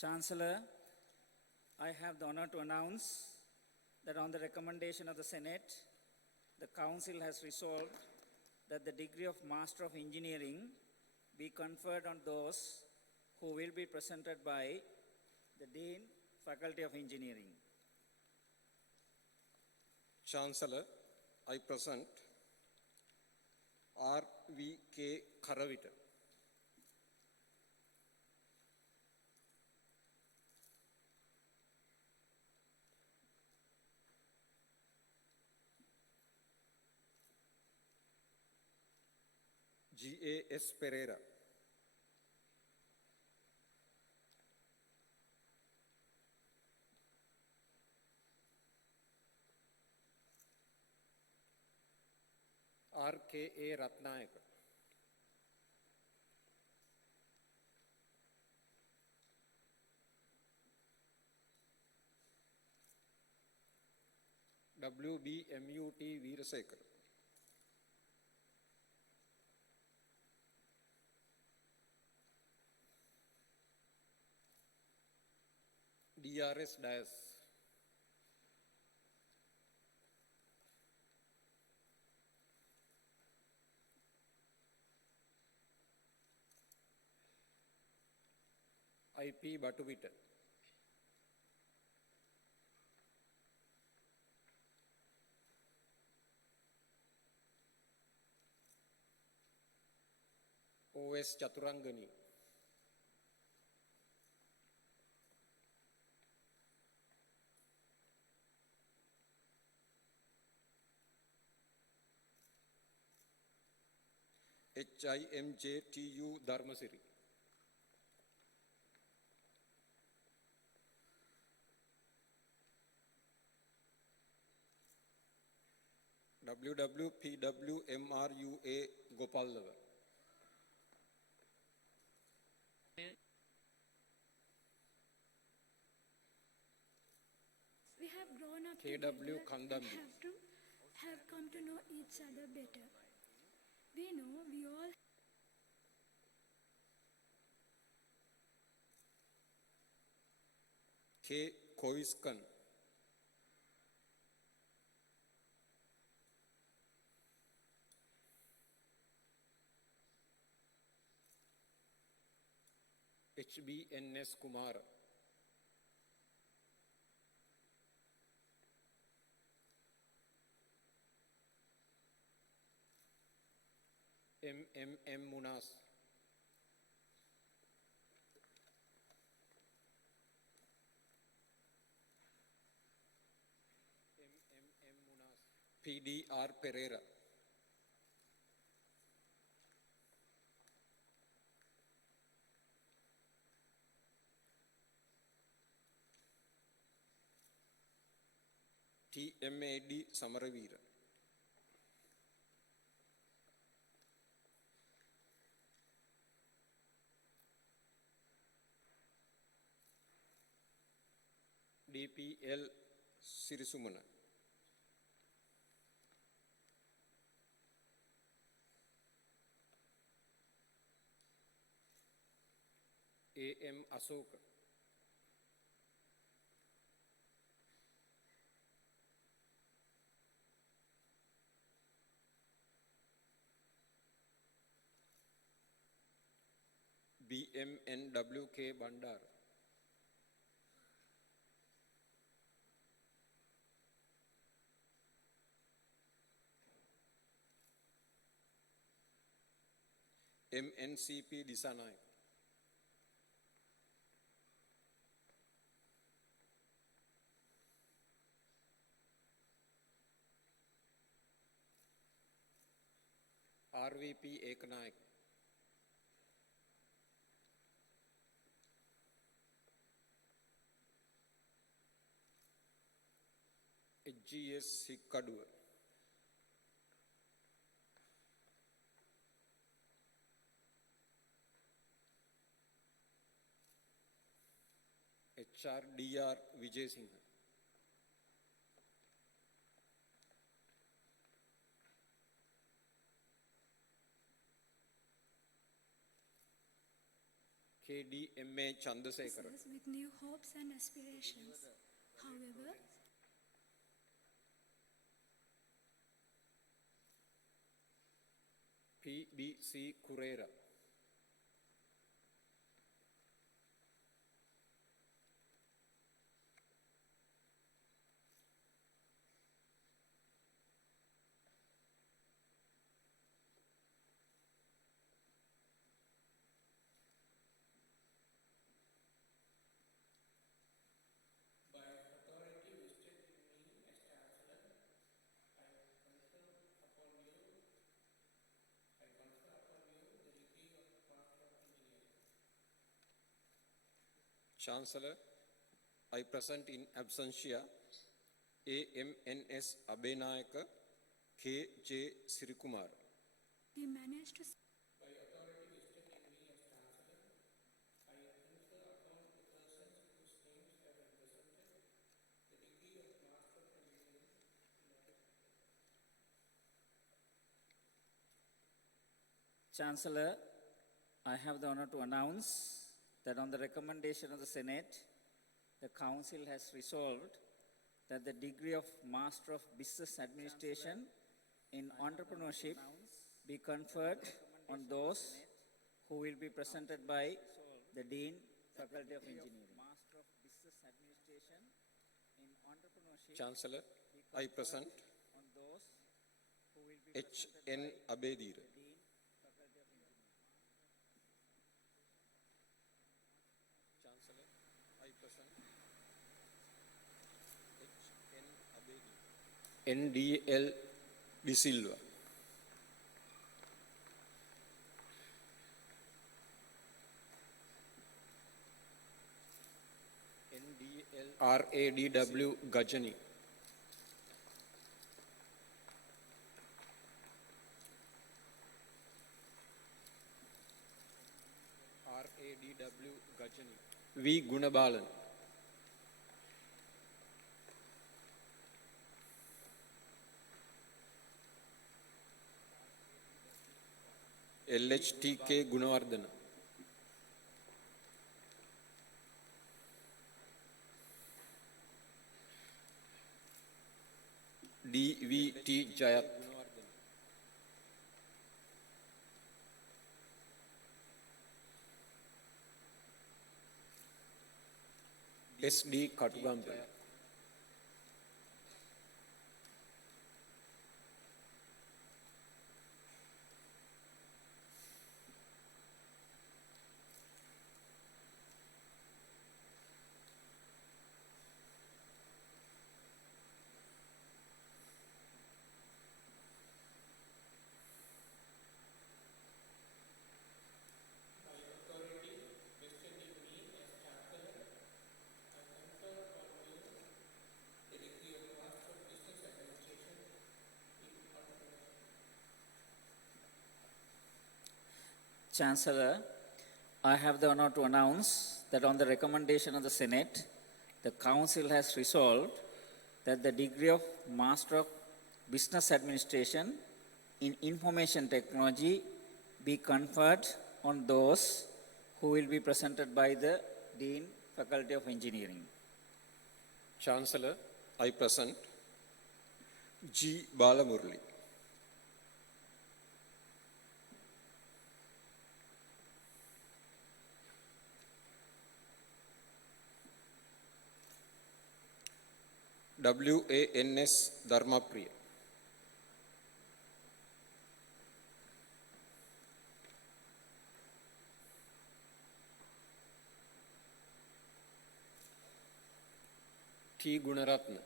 Chancellor, I have the honor to announce that on the recommendation of the Senate, the Council has resolved that the degree of Master of Engineering be conferred on those who will be presented by the Dean, Faculty of Engineering. Chancellor, I present R.V.K. Karavita. G.A.S. Pereira. R.K.A. Ratnayaka. W.B.M.U.T. Veerasekar. D.R.S. Dias. I.P. Batuvita. O.S. Chaturangani. H.I.M.J.T.U. Dharmasiri. WWPWMRUA Gopallava. We have grown up KW together Kandambi. and have come to know each other better. We know we all K. Koiskan, HBNS Kumar, MMM Munas, PDR Pereira, TMAD Samaravira, DPL Sirisumana, AM Asoka, BMNWK Bandar, MNCP Disanay, RVP Eknaik, HGS Hikkadua, HRDR Vijay Singh, KDMA Chandrasekhar, with new hopes and aspirations. However, PBC Kurera, Chancellor, I present in absentia AMNS Abenayaka, KJ Sirikumar. we managed to Chancellor, I have the honor to announce that on the recommendation of the Senate, the Council has resolved that the degree of Master of Business Administration in Entrepreneurship be conferred on those who will be presented by the Dean, Faculty of Engineering. Master of Business Administration in Entrepreneurship Chancellor, I present on those who will be HN Abedir. Dean, Faculty of Engineering. Chancellor, I present HN Abedir. NDL De Silva. RADW Gajani. RADW Gajani. V. Gunabalan. LHTK Gunawardana. DVT Jayat, SD Katugampala, Chancellor, I have the honor to announce that on the recommendation of the Senate, the Council has resolved that the degree of Master of Business Administration in Information Technology be conferred on those who will be presented by the Dean, Faculty of Engineering. Chancellor, I present G. Balamurali. WANS Dharmapriya. T. Gunaratna.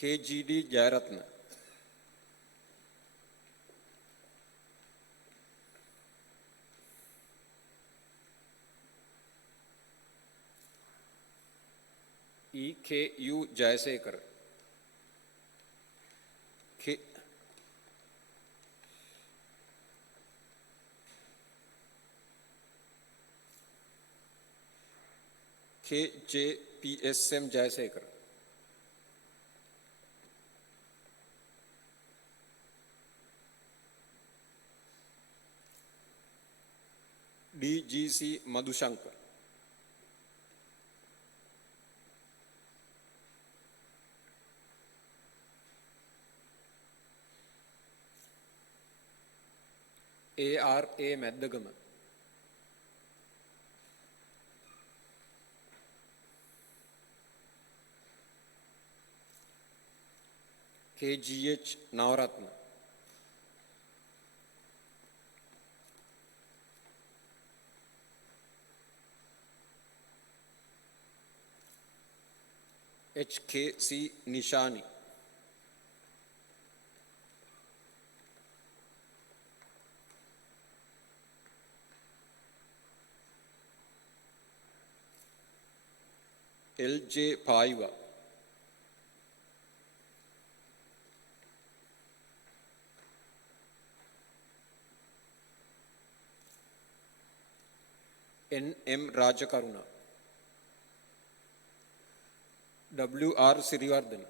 KGD Jayaratna. EKU Jayasekar. KJPSM Jayasekar. DGC Madhushankar. ARA Meddagama. KGH Navaratna. HKC Nishani. LJ Paiva. NM Rajakaruna. WR Sirivardhan.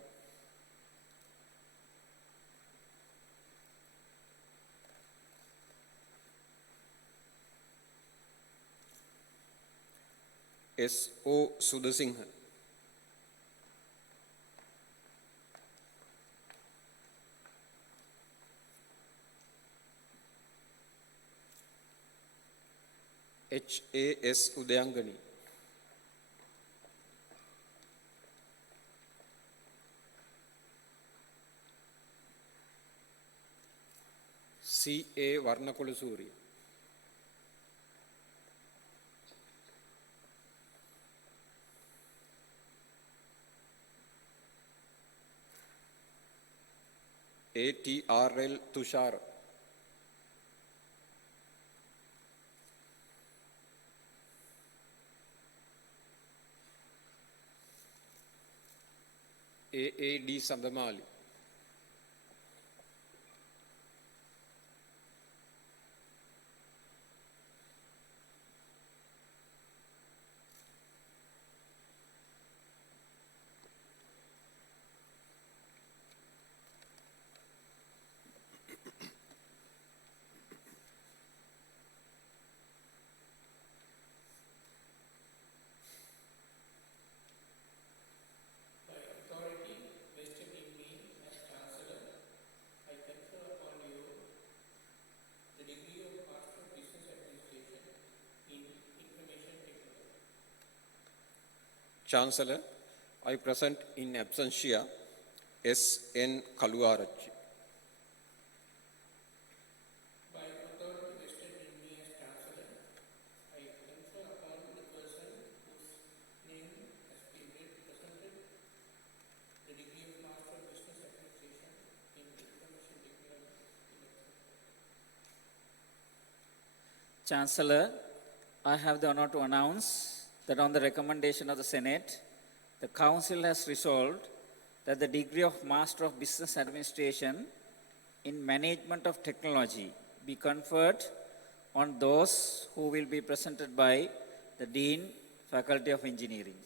SO Sudasinghe. HAS Udayangani. CA Varnakulasuri. ATRL Tushar. AAD Sandamali. Chancellor, I present in absentia S.N. Kaluarachi. By authority vested in me as Chancellor, I confer upon the person whose name has been read presented the degree of Master of Business Administration in Information Technology. Chancellor, I have the honor to announce that on the recommendation of the Senate, the Council has resolved that the degree of Master of Business Administration in Management of Technology be conferred on those who will be presented by the Dean, Faculty of Engineering.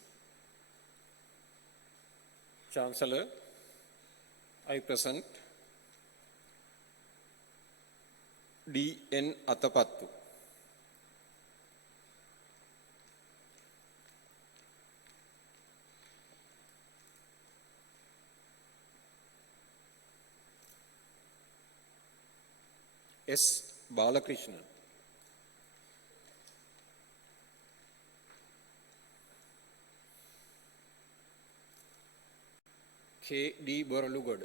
Chancellor, I present D.N. Atapattu. S. Balakrishnan. K. D. Boralugod.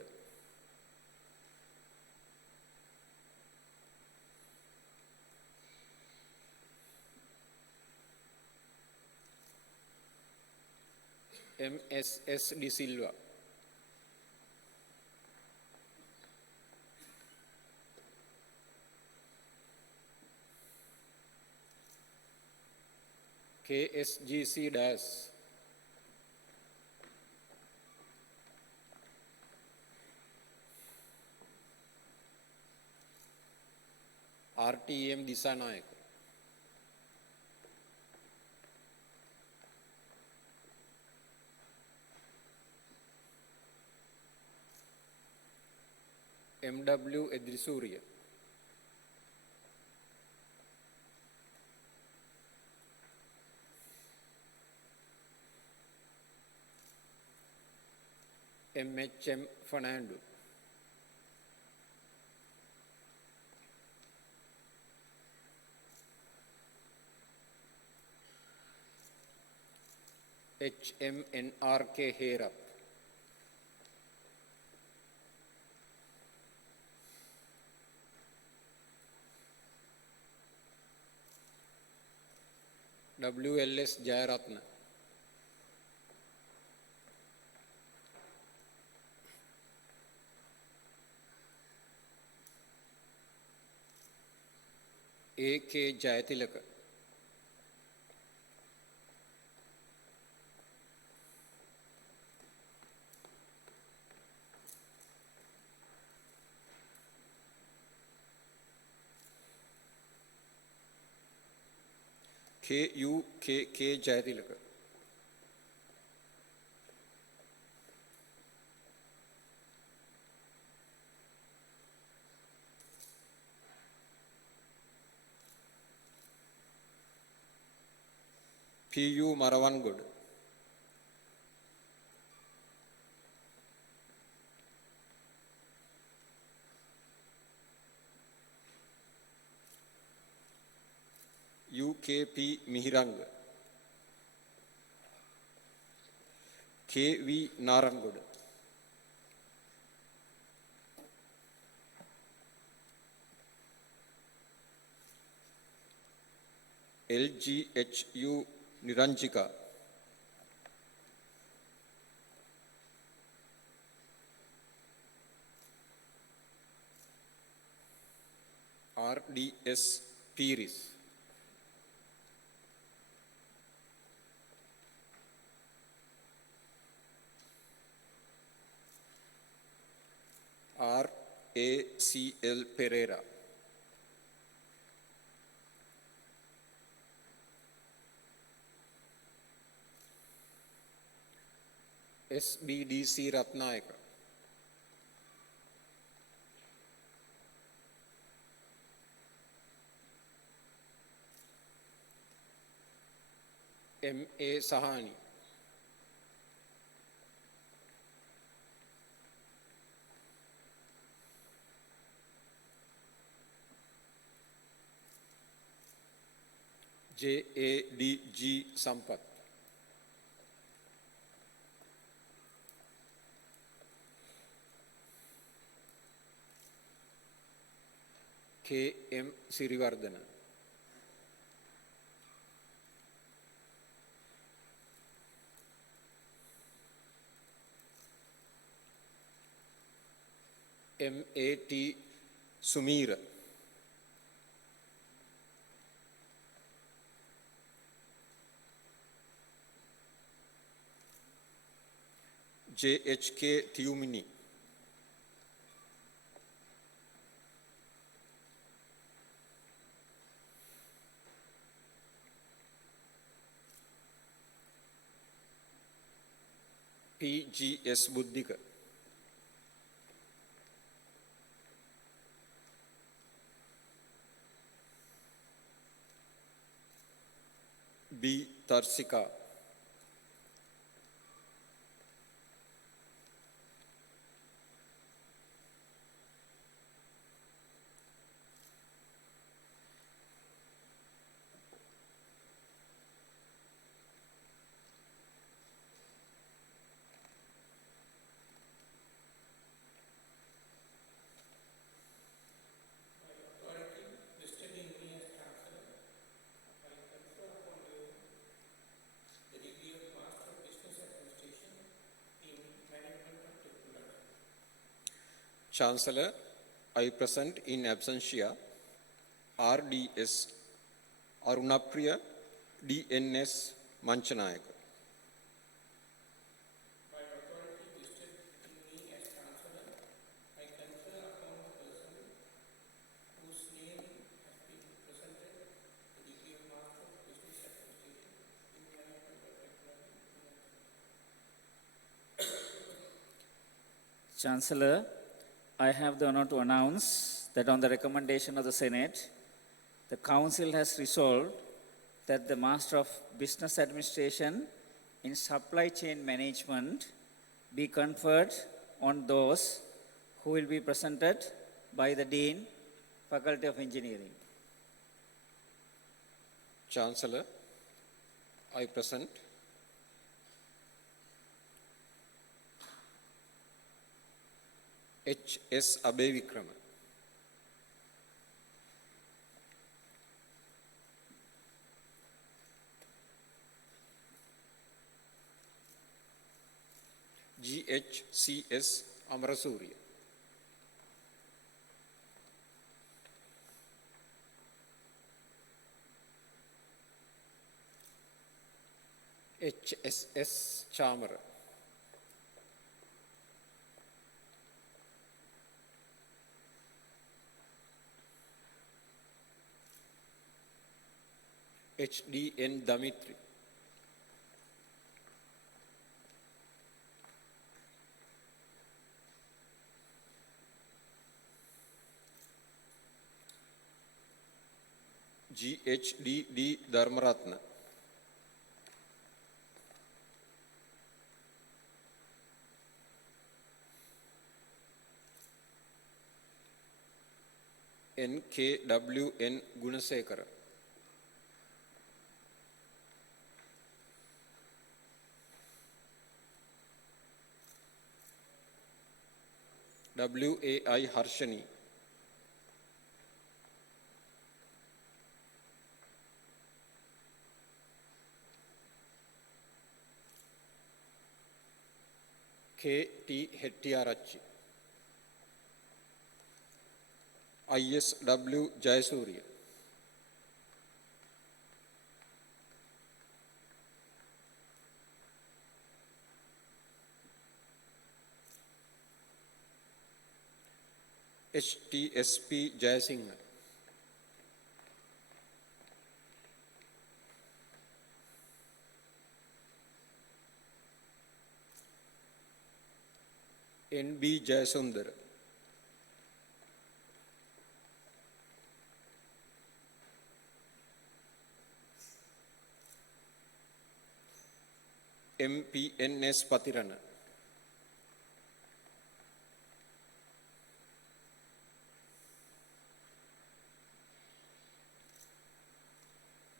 M. S. S. D. Silva. K. S. G. C. Das. RTM Disanayak. MW Edrisuriya. MHM Fernando. HMNRK Hera. WLS Jayaratna. A.K. Jayatilaka. K. Jayatilaka. P.U. Maravangod. UKP Mihirang. KV Narangod. LGHU Niranjika. RDS Piris. RACL Pereira. SBDC Ratnayaka. M.A. Sahani. JADG Sampath. K.M. Sirivardhana. M.A.T. Sumira. J.H.K. Tiumini. P.G.S. Buddhika. B. Tarsika. Authority vested in me as Chancellor, I confer upon you the degree of Master of Business Administration in Management of Technology. Chancellor, I present in absentia R.D.S. Arunapriya D.N.S. Manchanayaka. By authority vested in me as Chancellor, I confer upon the person whose name has been presented the degree of Master of Business Administration in Management of Technology. Chancellor, I have the honor to announce that on the recommendation of the Senate, the Council has resolved that the Master of Business Administration in Supply Chain Management be conferred on those who will be presented by the Dean, Faculty of Engineering. Chancellor, I present H.S. Abhevikrama. G.H.C.S. Amarasuriya. H.S.S. Chamara. H.D.N. Damitri. G.H.D.D. Dharmaratna. N.K.W.N. Gunasekara. W.A.I. Harshani. K.T. Hettiarachchi. I.S.W. Jayasuriya. H.T.S.P. Jayasinghe. N.B. Jayasundar. M.P.N.S. Patirana.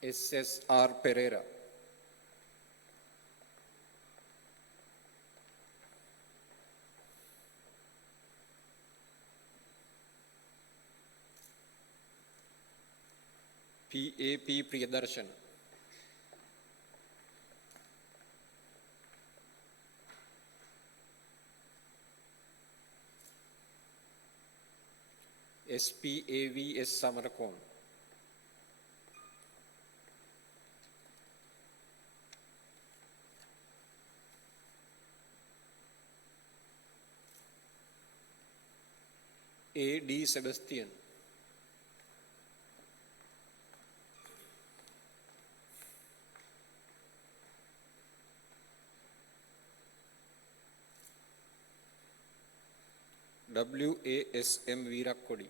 S.S.R. Pereira. PAP Priyadarshan, SPAVS Samarakon, AD Sebastian, WASM Veerakkodi,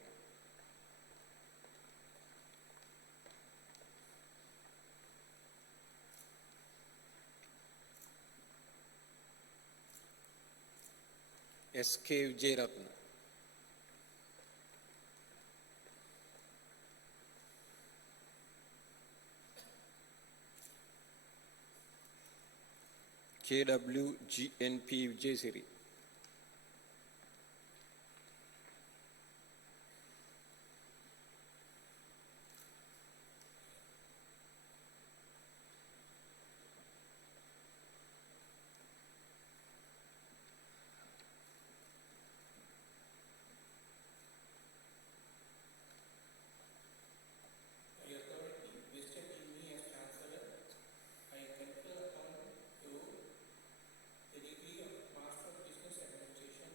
SK Vijayaratna, KWGNP Vijayasiri, By authority vested in me as Chancellor, I confer upon you the degree of Master of Business Administration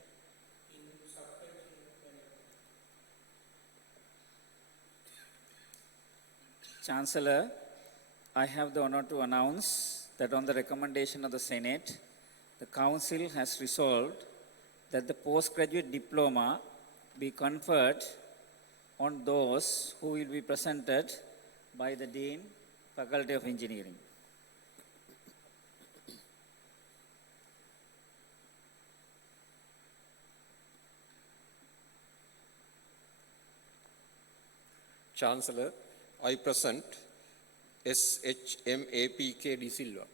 in Supply Chain Management. Chancellor, I have the honor to announce that on the recommendation of the Senate, the Council has resolved that the postgraduate diploma be conferred on those who will be presented by the Dean, Faculty of Engineering. Chancellor, I present SHMAPK De Silva,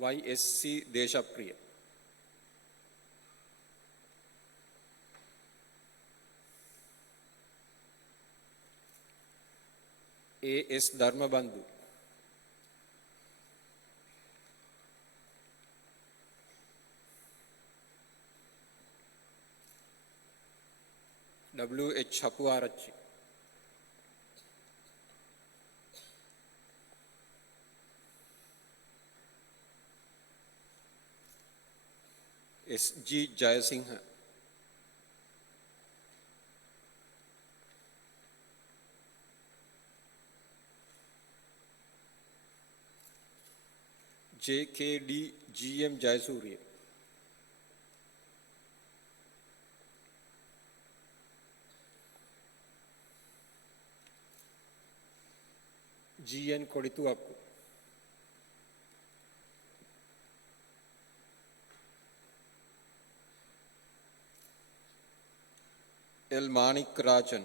YSC Deshapriya, AS Dharmabandhu, WH Hapuarachi, SG Jayasinghe, JKD GM Jayasuriya, GN Kodituappu, L Manik Rajan,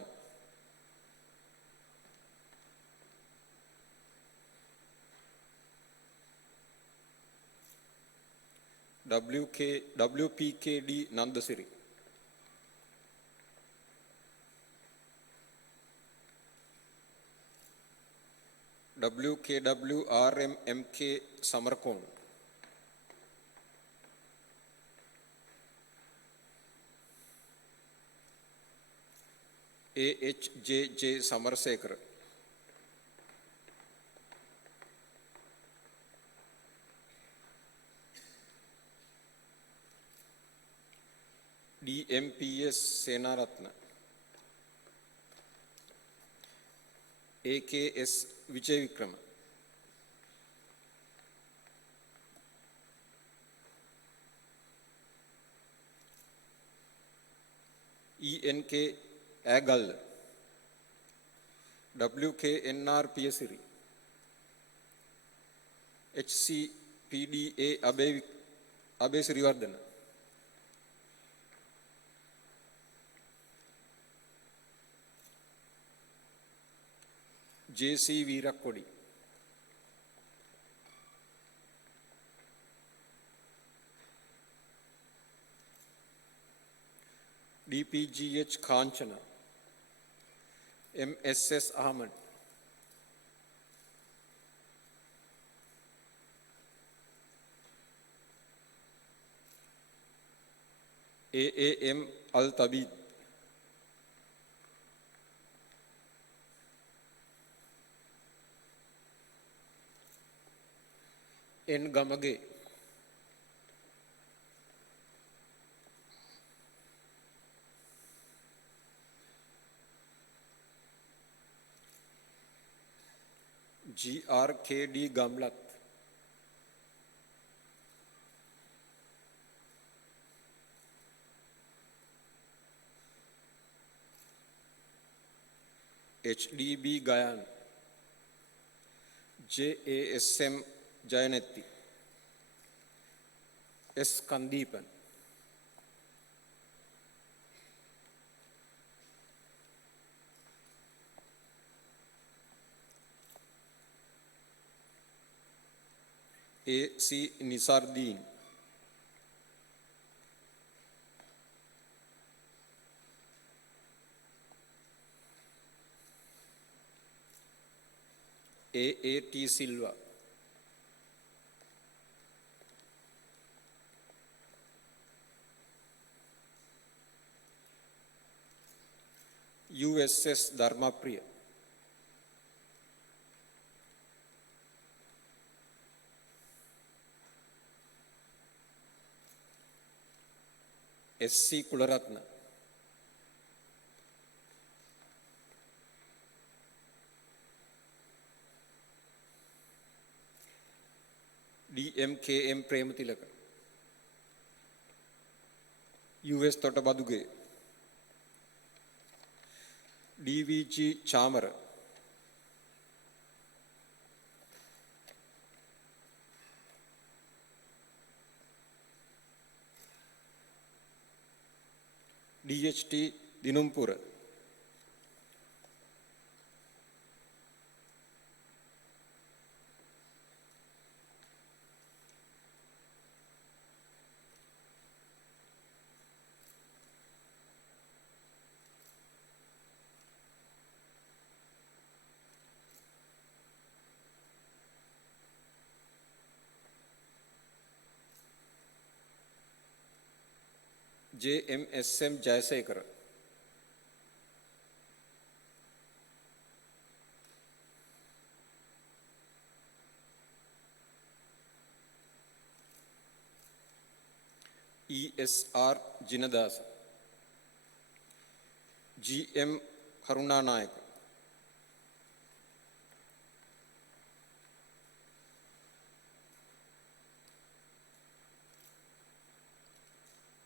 WPKD Nandasiri, WKWRMMK Samarkon, AHJJ Samarsekar, DMPS Senaratna, AKS Vijay Vikrama, ENK Agal, WKNR PSiri, HCPDA Abe Srivardhana, JC Veerakkodi, DPGH Kanchana, MSS Ahmed, AAM Al Tabid, N Gamage, GRKD Gamlat, HDB Gayan, JASM Jayanetti, S Kandeepan, AC Nisardeen, AAT Silva, USS Dharmapriya, SC Kularatna, DMKM Prematilaka, US Totabaduge, DVG Chamara, DHT Dinumpura, JMSM Jayasekara, ESR Jinadasa, GM Karunanayak,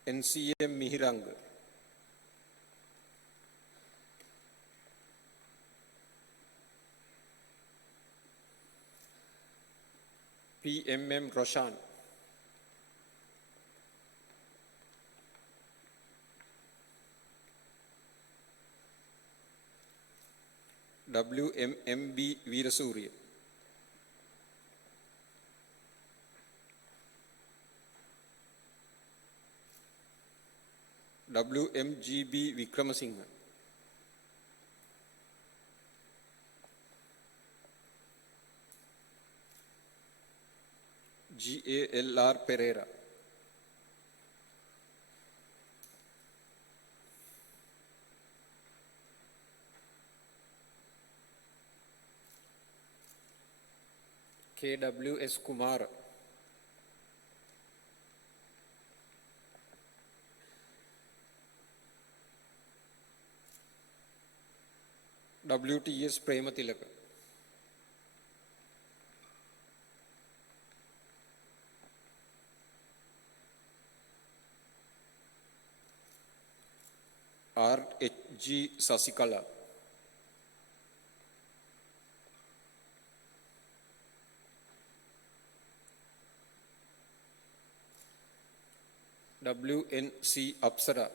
NCM Mihirang, PMM Roshan, WMMB Veerasurya, WMGB Vikramasinghe, GALR Pereira, KWS Kumar, WTS Prematilaka, RHG Sasikala, WNC Apsara,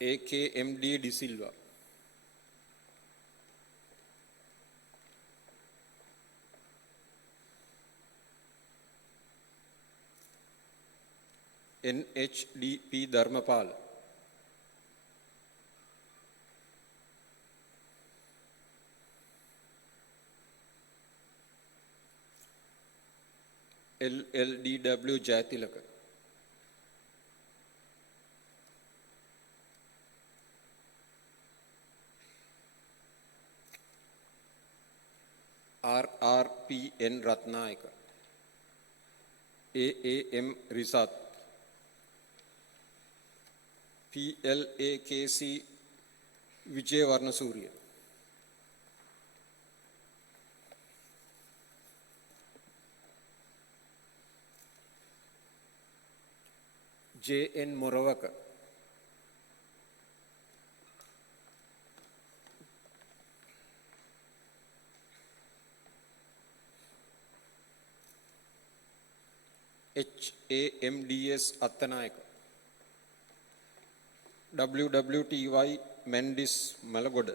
AKMD De Silva, NHDP Dharmapal, LLDW Jayatilaka, RRPN Ratnayaka, AAM Risat, PLAKC Vijay Varnasuriya, JN Moravaka, HAMDS Attanayaka, WWTY Mendis Malagoda,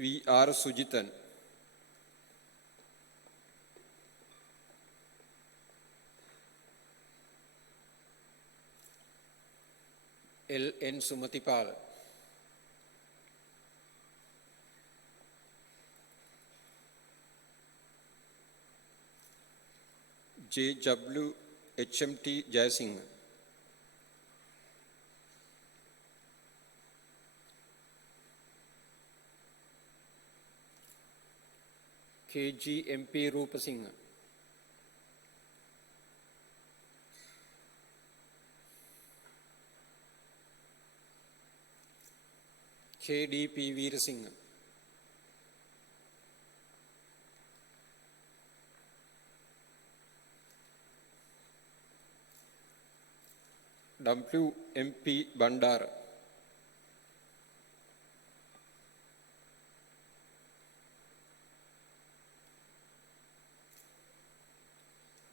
VR Sujitan, LN Sumatipal, JW HMT Jayasingh, KGMP Rupasingh, KDP Veerasingh, WMP Bandara,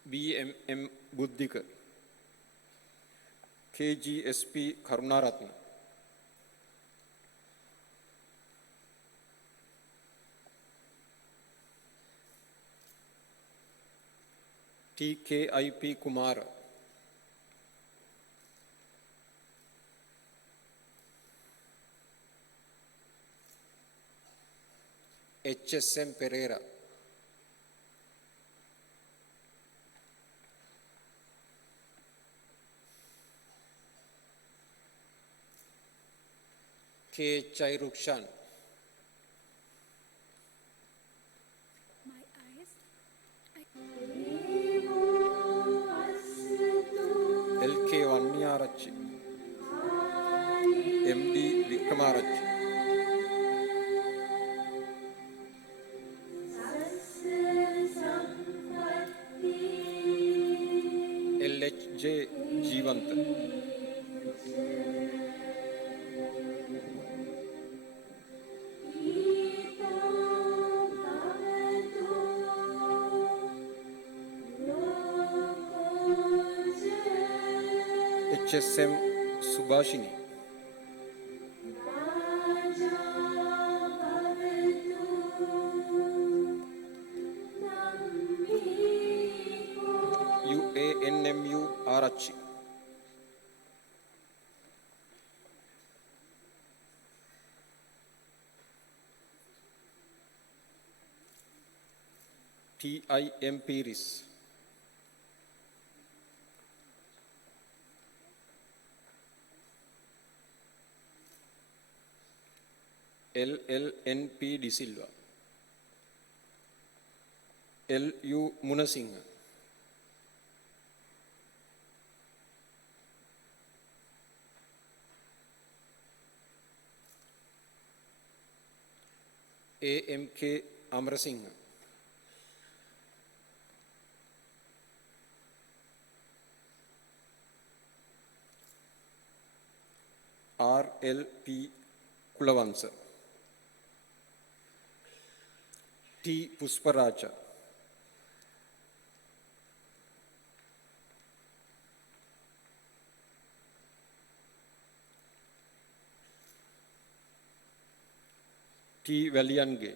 BMM Buddhika, KGSP Karunaratna, TKIP Kumara, HSM Pereira, K. Chairukshan, My eyes, LK Vanniyarachi, MD Vikramarachi, LHJ Jeevant, HSM Subhashini, UANMU Arachi, TIM Piris, LLNP De Silva, LU Munasingh, AMK Amrasingh, RLP Kulavansa, T. Pusparaja, T. Valiange.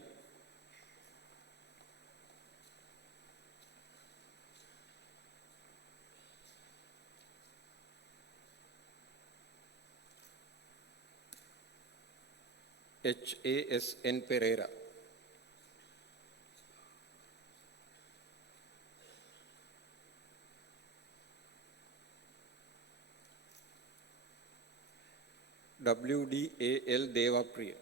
H. A. S. N. Pereira. W. D. A. L. Devapriya.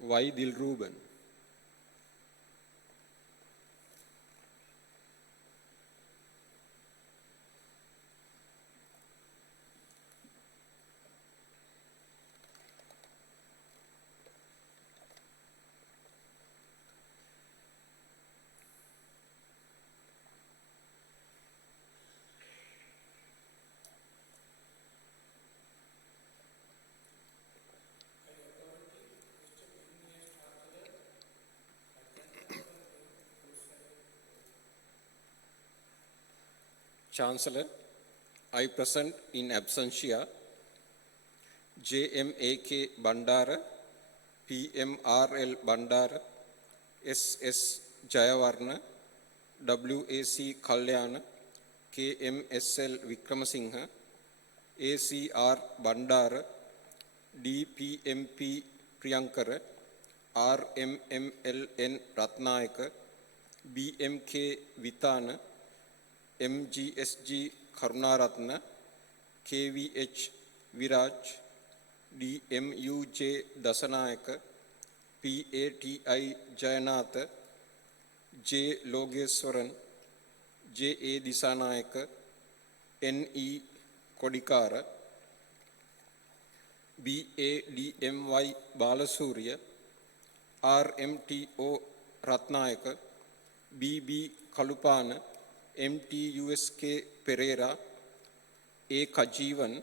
Y. Dilruban. Chancellor, I present in absentia JMAK Bandara, PMRL Bandara, SS Jayavarna, WAC Kalyana, KMSL Vikramasinghe, ACR Bandara, DPMP Priyankara, RMMLN Ratnayaka, BMK Vitana, MGSG Karunaratna, KVH Viraj, DMUJ Dasanayaka, PATI Jayanatha, J. Logeswaran, JA Disanayaka, NE Kodikara, BADMY Balasurya, RMTO Ratnayaka, BB Kalupana, MTUSK Pereira, A. Kajivan,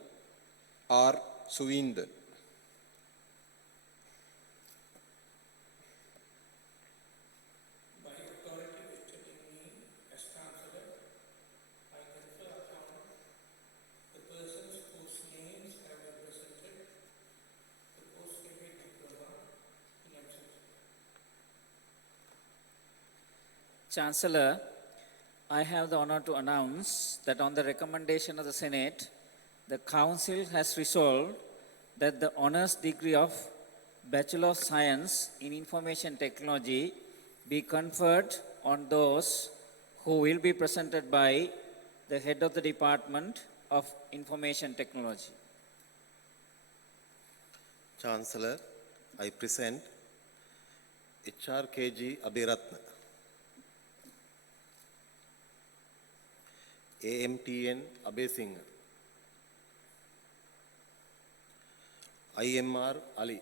R. Suvindan. By authority vested in me as Chancellor, I confer upon the persons whose names have been presented the postgraduate diploma in absentia. Chancellor, I have the honor to announce that on the recommendation of the Senate, the Council has resolved that the honors degree of Bachelor of Science in Information Technology be conferred on those who will be presented by the Head of the Department of Information Technology. Chancellor, I present HRKG Abhiratna, AMTN Abesinghe, IMR Ali,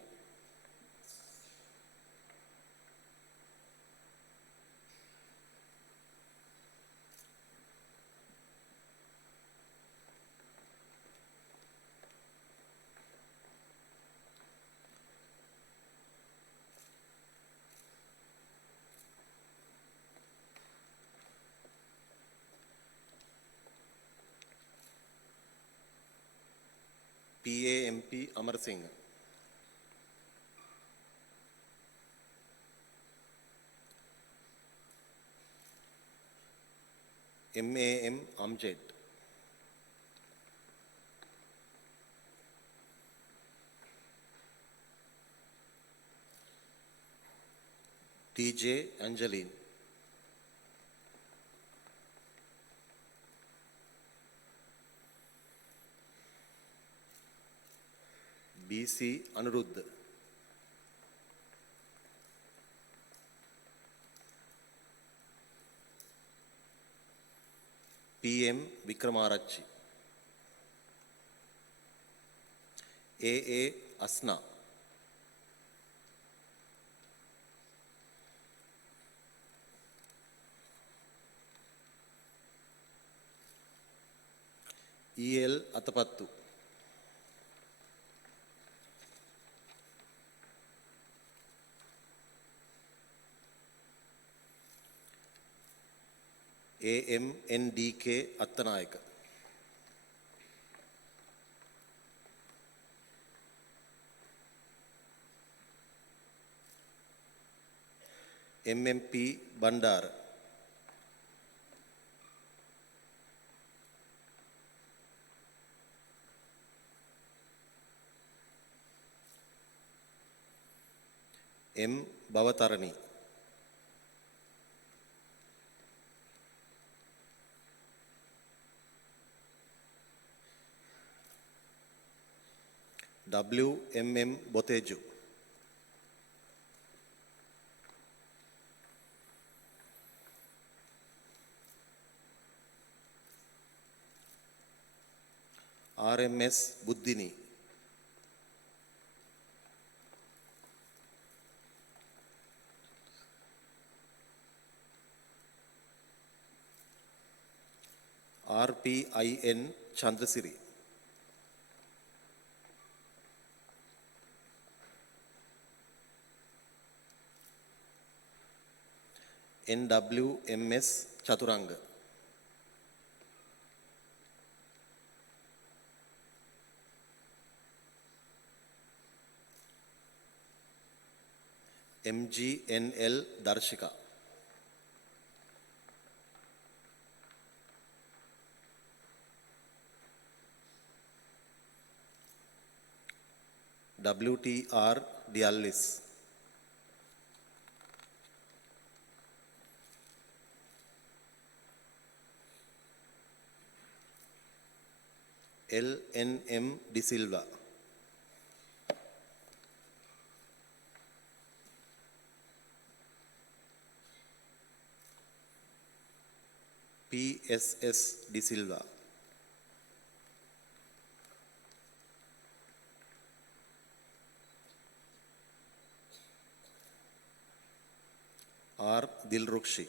PAMP Amar Singh, MAM Amjad, TJ Angeline, BC Anuruddha, PM Vikramarachi, AA Asna, EL Atapattu, AMNDK Attanayake MMP Bandara M බවතරණී WMM බොතේජු RMS බුද්ධිනී RPIN Chandrasiri NWMS Chathuranga MGNL Darshika WTR ඩියල්ලිස් LNM De Silva PSS De Silva R दिलरुक्षी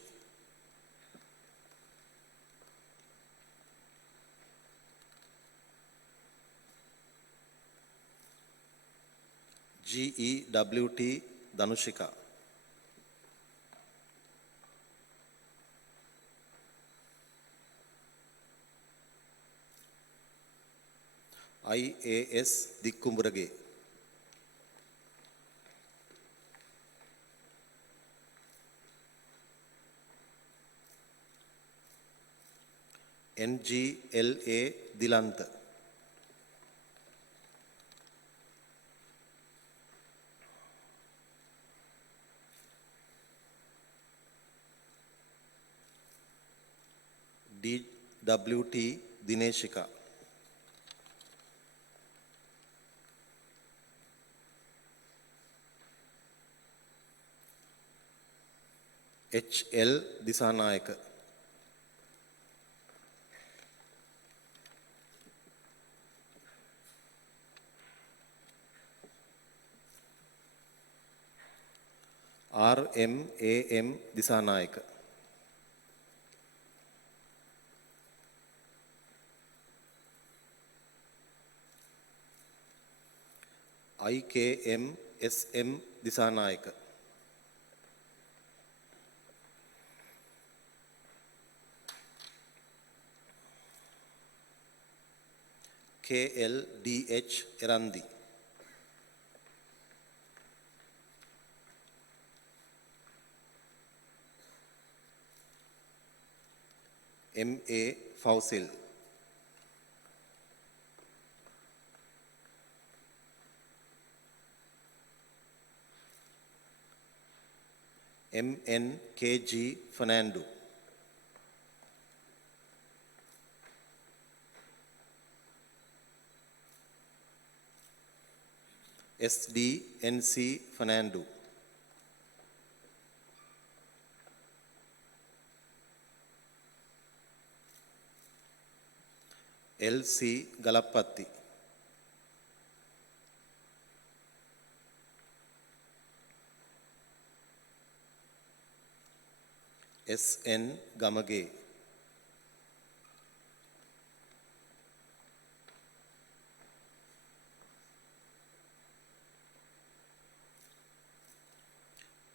GEWT धनुषिका IAS दिक्कुंबुरगे NGLA दिलांत DWT दिनेशिका HL दिसानायक RMAM दिसानायक IKM SM दिसानायक KLDH एरंदी MA फौसिल MNKG Fernando SDNC Fernando LC गलपत्ती SN गमगे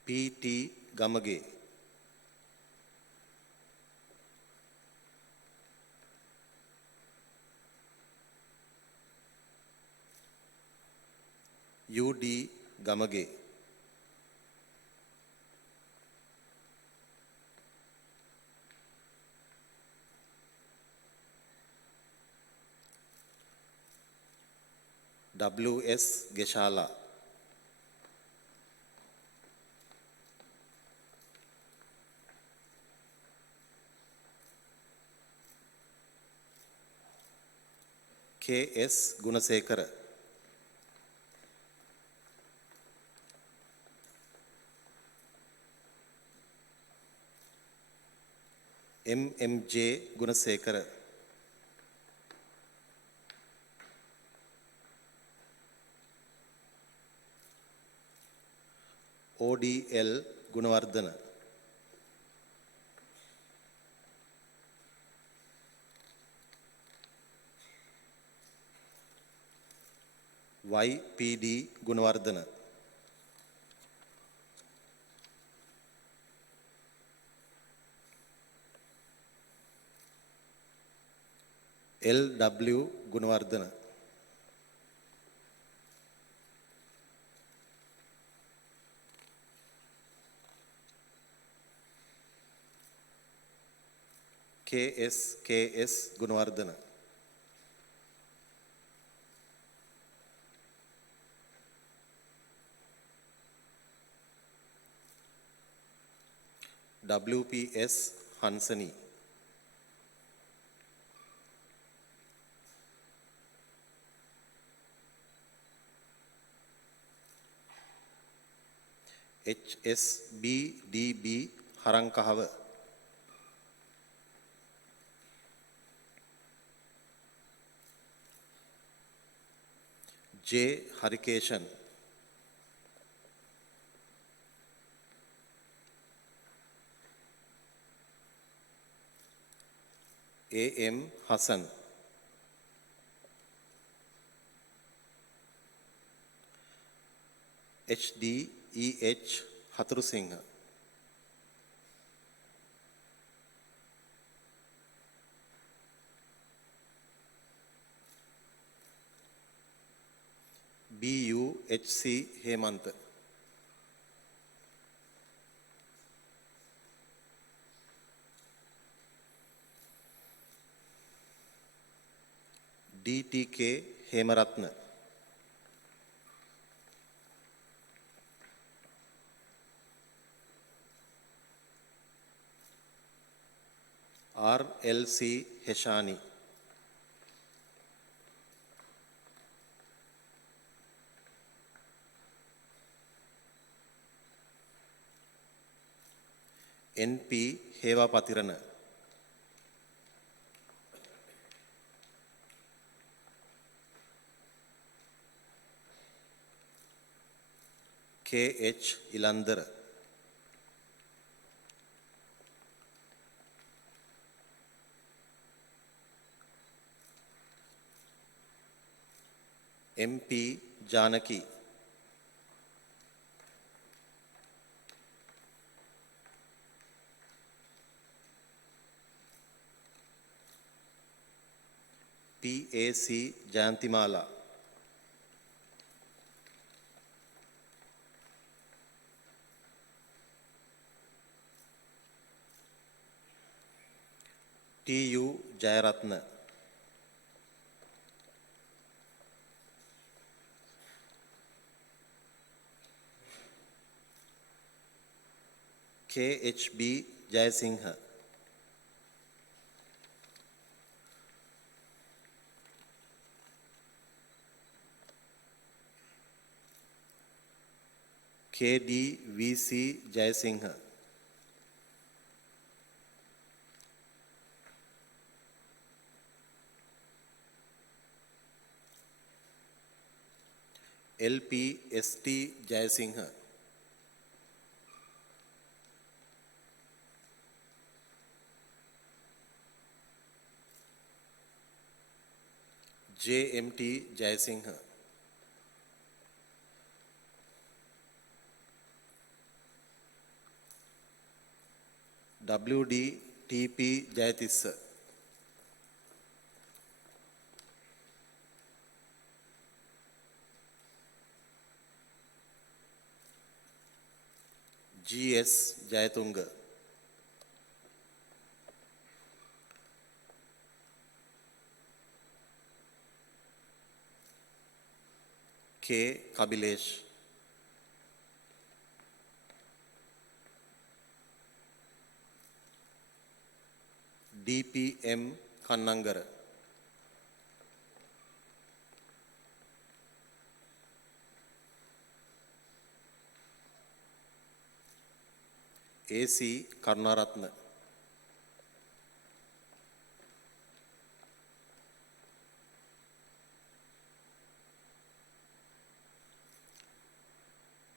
PT गमगे UD Gamage. WS Geshala. KS Gunasekara. MMJ Gunasekara. ODL Gunawardana. YPD Gunawardana. LW Gunawardana. KS Gunawardana. WPS Hansani. HSBDB Harankahava. J Harikeshan. AM Hassan. HDEH Haturusingha. BUHC Hemant. DTK Hemaratna. RLC Heshani. NP Heva Patirana. KH Ilandara. MP Janaki. PAC Jayantimala. TU Jayaratna. KHB Jayasingha. KDVC Jayasingha. LPST Jayasingha. JMT Jayasingha. WDTP Jayatissa. GS Jayatunga, K Kabilesh, DPM Kannangara, AC Karnaratna,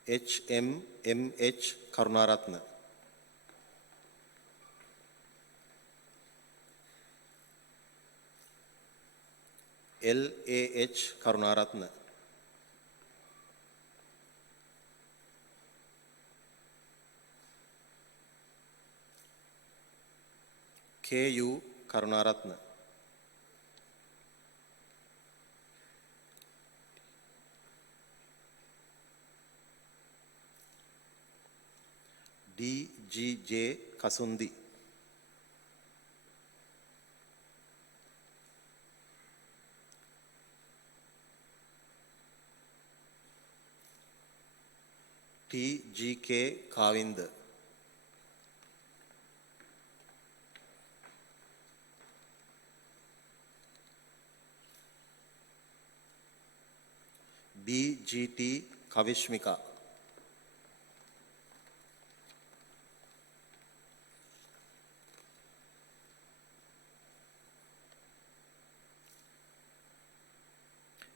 HMMH Karunaratna, LAH Karunaratna, KU Karunaratna, DGJ Kasundi, TGK Kavinda, BGT Kavishmika,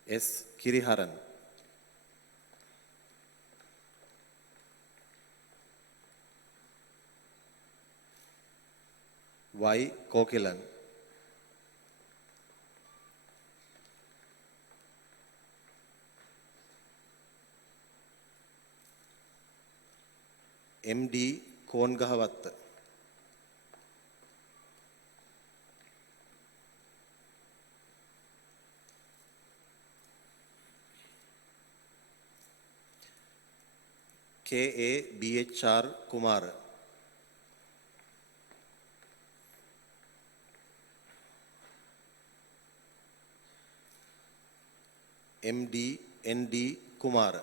S Kiriharan, Y Kokilan, MD Kongahawatta, KA BHR Kumar, MD ND Kumar,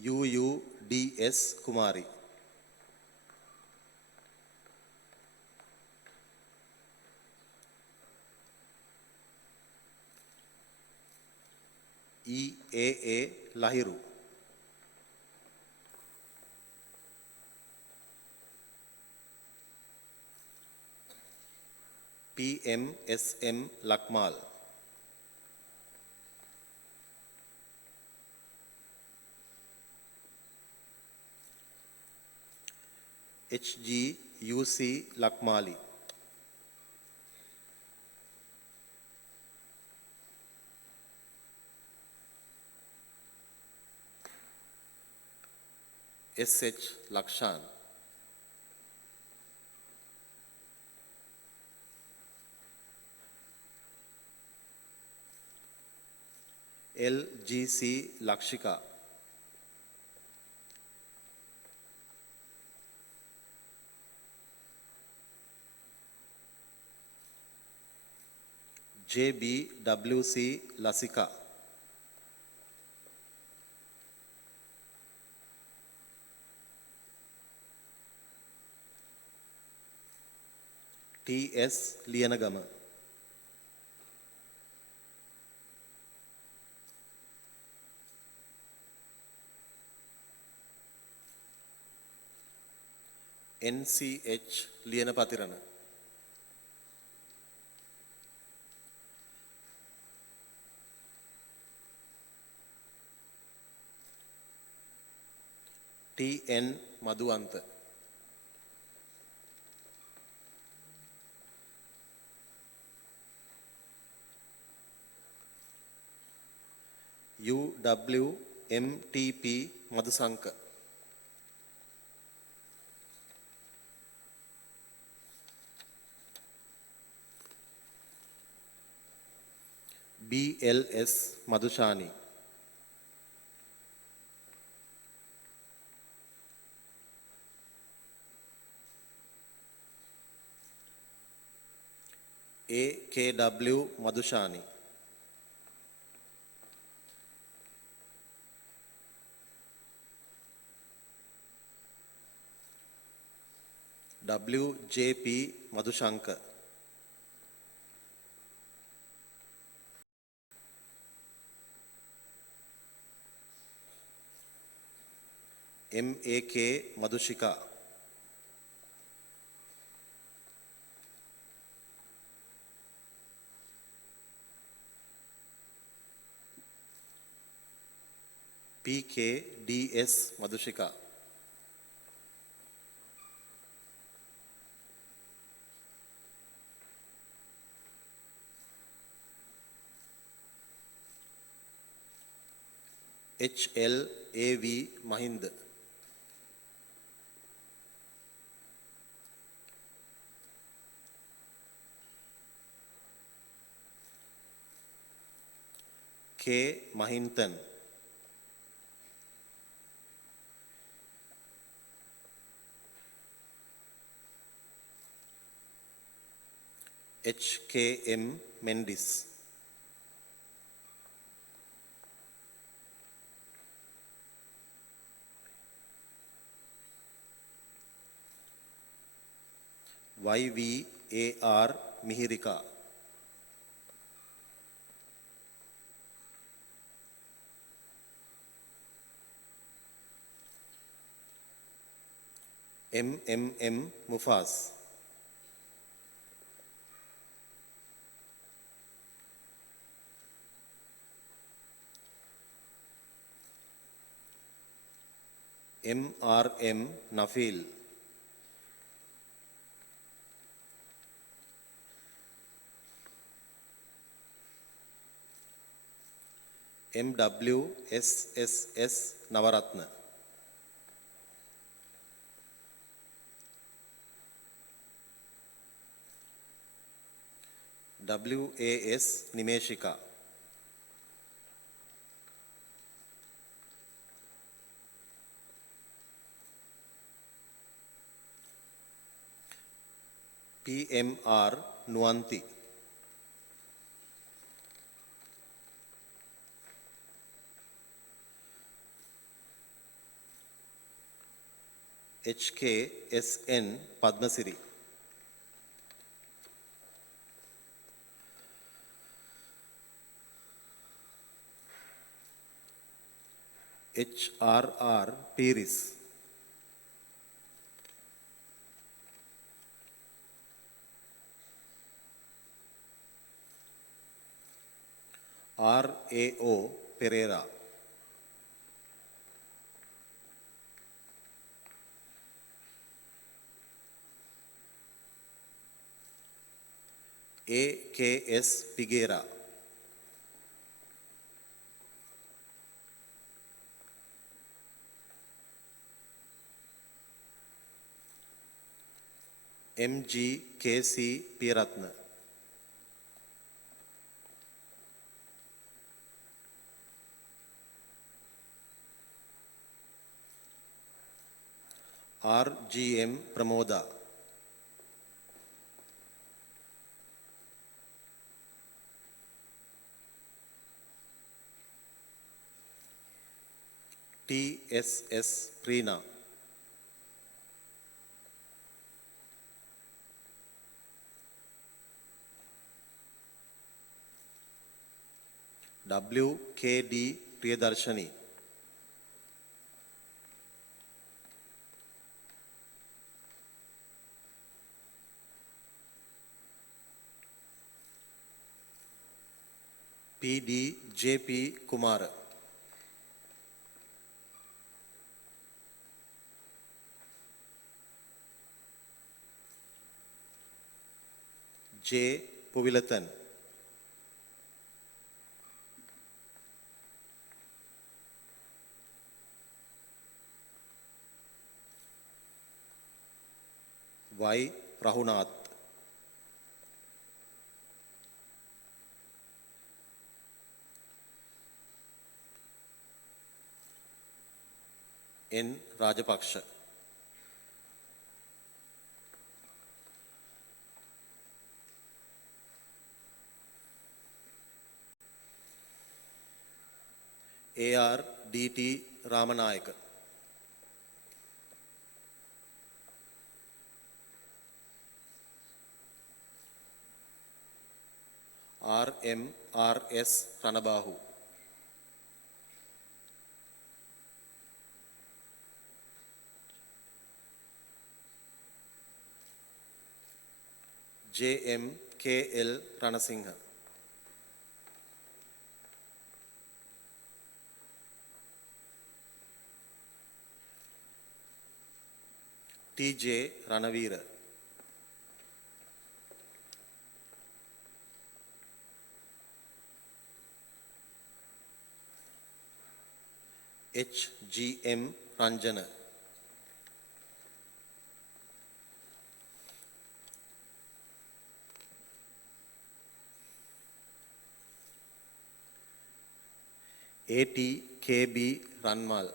UUDS Kumari, EAA Lahiru, PMSM Lakmal, HGUC Lakmali, SH Lakshan, LGC Lakshika, JBWC Lasika, TS Lianagama, NCH Lianapatirana, TN Madhuanta, UWMTP Madhusanka, BLS Madhushani. AKW Madhushani. WJP Madhushankar. MAK Madhushika. PKDS Madhushika. HLAV Mahind. K Mahintan. HKM Mendis. YVAR Mihirika. MMM Mufas. MRM Nafil. MWSSS Navaratna. WAS Nimeshika. PMR Nuanti. HKSN Padmasiri. HRR Piris. RAO Pereira. AKS Pigera. MGKC Piratna. RGM Pramoda. TSS Preena. WKD Priyadarshani. PDJP Kumar. J. Puvilatan. Y. Rahunath. N. Rajapaksha. AR DT Ramanayaka. RMRS Ranabahu. JMKL Ranasinghe. TJ Ranavira. HGM Ranjana. ATKB Ranmal.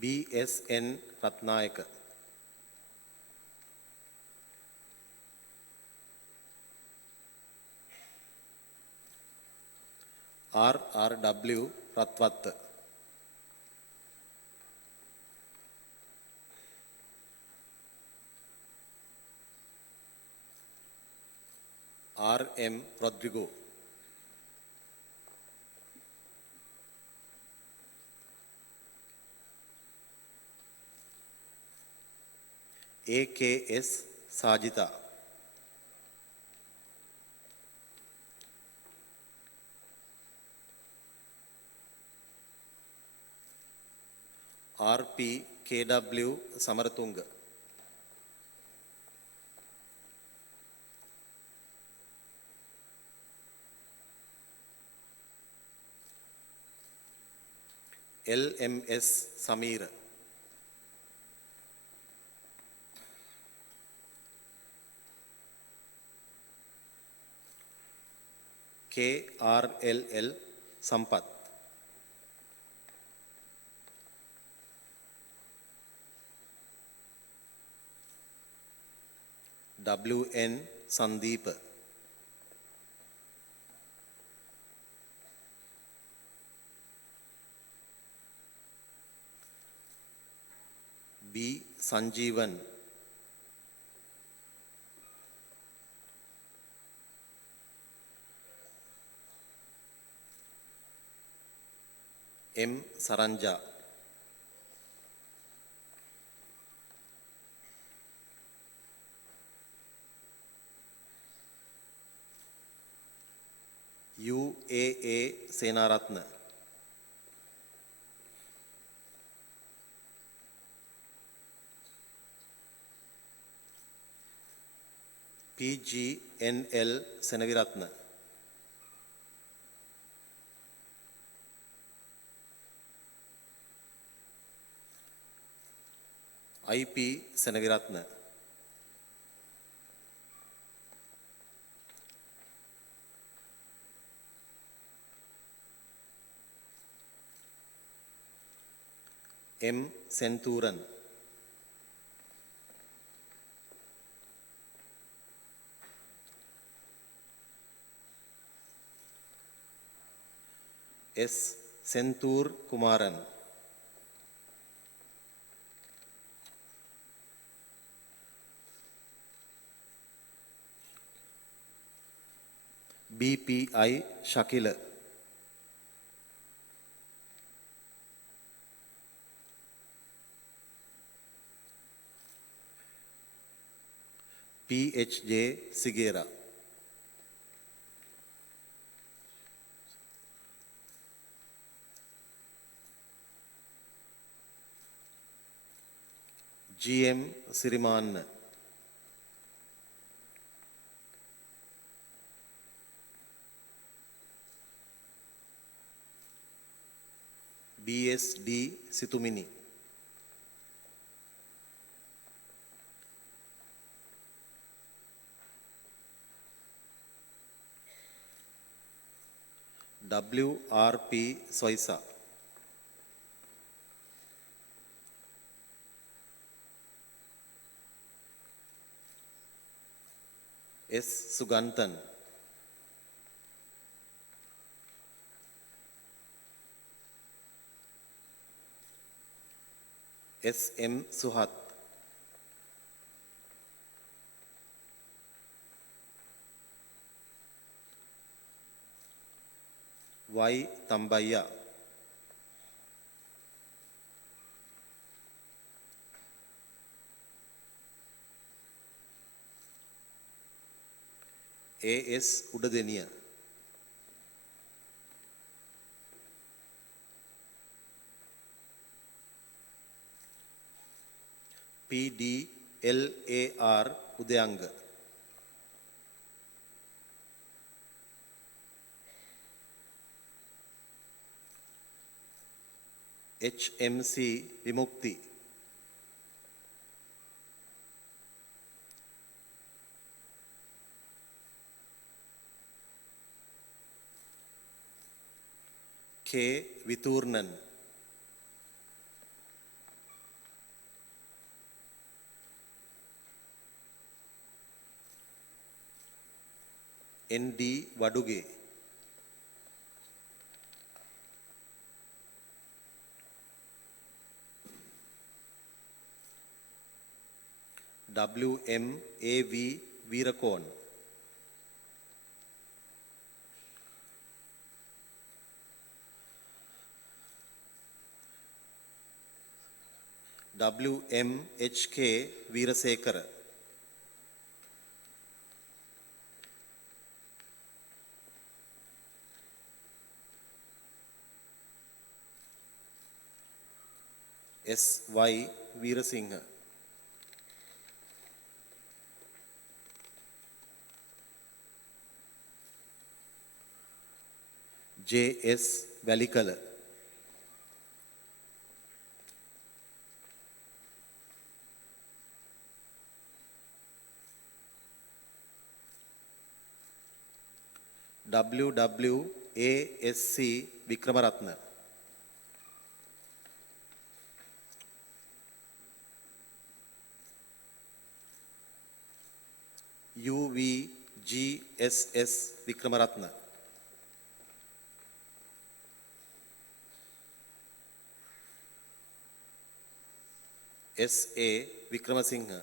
BSN Ratnayaka. RRW Ratwatta. RM Rodrigo. AKS Sajita. RPKW Samaratunga. LMS Samira. KRLL Sampath. WN Sandeep. B. Sanjeevan. M. Saranja. UAA Senaratna. PGNL Senaviratna. IP Senaviratna. M. Senturan. S. Sentur Kumaran. BPI Shakila. PHJ Sigera. GM Siriman. BSD Situmini. WRP Soisa. S. Sugantan. S. M. Suhat. Y. Tambaya. A. S. Udadeniya. P. D. L. A. R. Udayanga. H. M. C. Vimukti. K. Viturnan. N. D. Vaduge. W. M. A. V. Veerakon. W. M. H. K. Veerasekara. S. Y. Veerasinghe. J. S. Valikala. W. W. A. S. C. Vikramaratna. U. V. G. S. S. Vikramaratna. S. A. Vikramasinghe.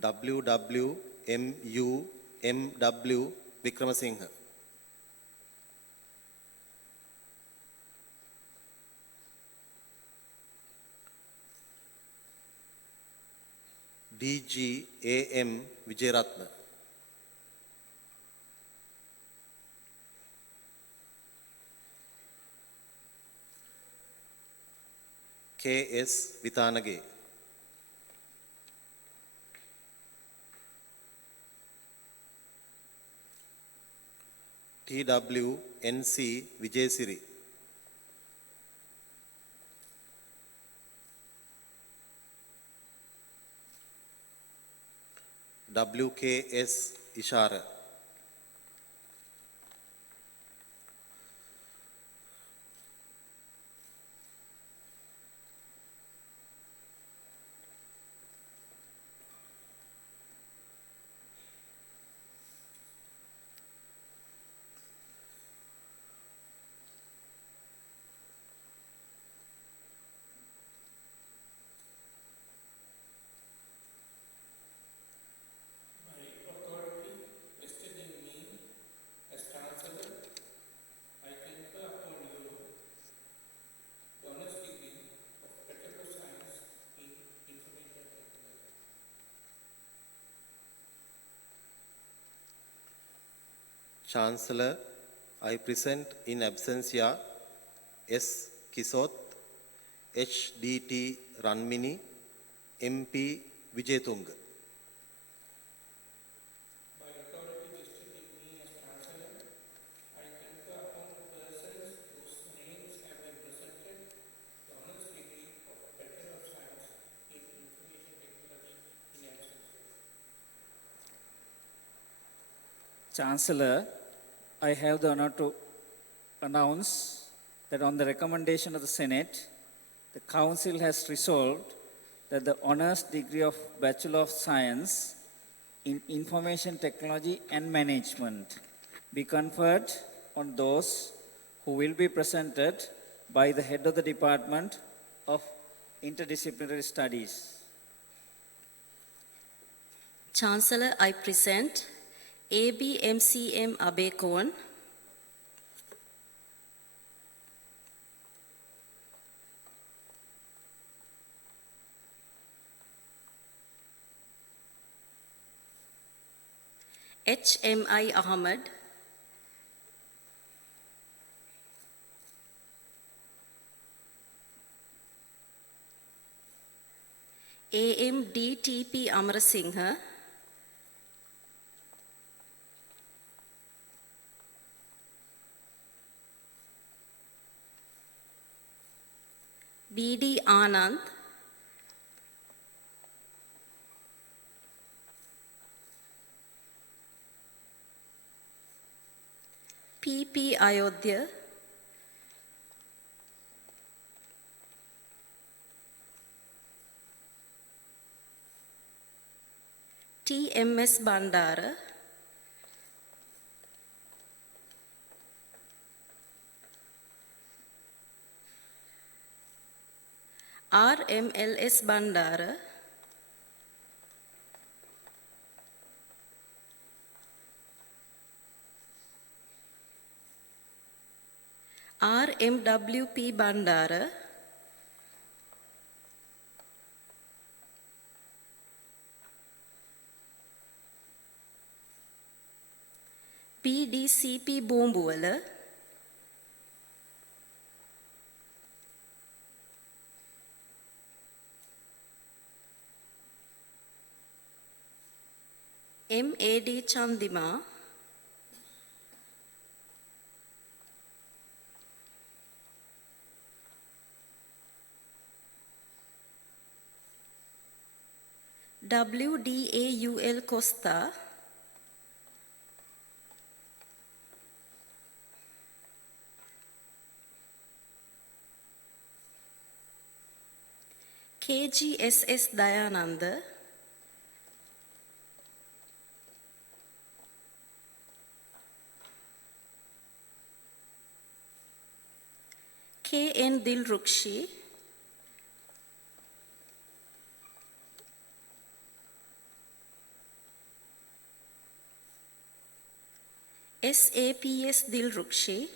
W. W. M. U. M. W. Vikramasinghe. D. G. A. M. Vijayaratna. K. S. Vitanage. T. W. N. C. Vijayasiri. W. K. S. Ishara. By authority vested in me as Chancellor, I confer upon you the honors degree of Bachelor of Science in Information Technology. Chancellor, I present in absentia S. Kisot, H. D. T. Ranmini, M. P. Vijayatunga. By authority vested in me as Chancellor, I confer upon the persons whose names have been presented the honors degree of Bachelor of Science in Chancellor, I have the honor to announce that on the recommendation of the Senate, the Council has resolved that the honors degree of Bachelor of Science in Information Technology and Management be conferred on those who will be presented by the head of the Department of Interdisciplinary Studies. Chancellor, I present ABMCM Abekon, HMI Ahmed, AMDTP Amarasinghe, BD Anand, PP Ayodhya, TMS Bandara, RMLS Bandara, RMWP Bandara, PDCP Bombuwala, MAD Chandima, WDAUL Costa, KGSS Dayananda, KN Dilrukshi, SAPS Dilrukshi,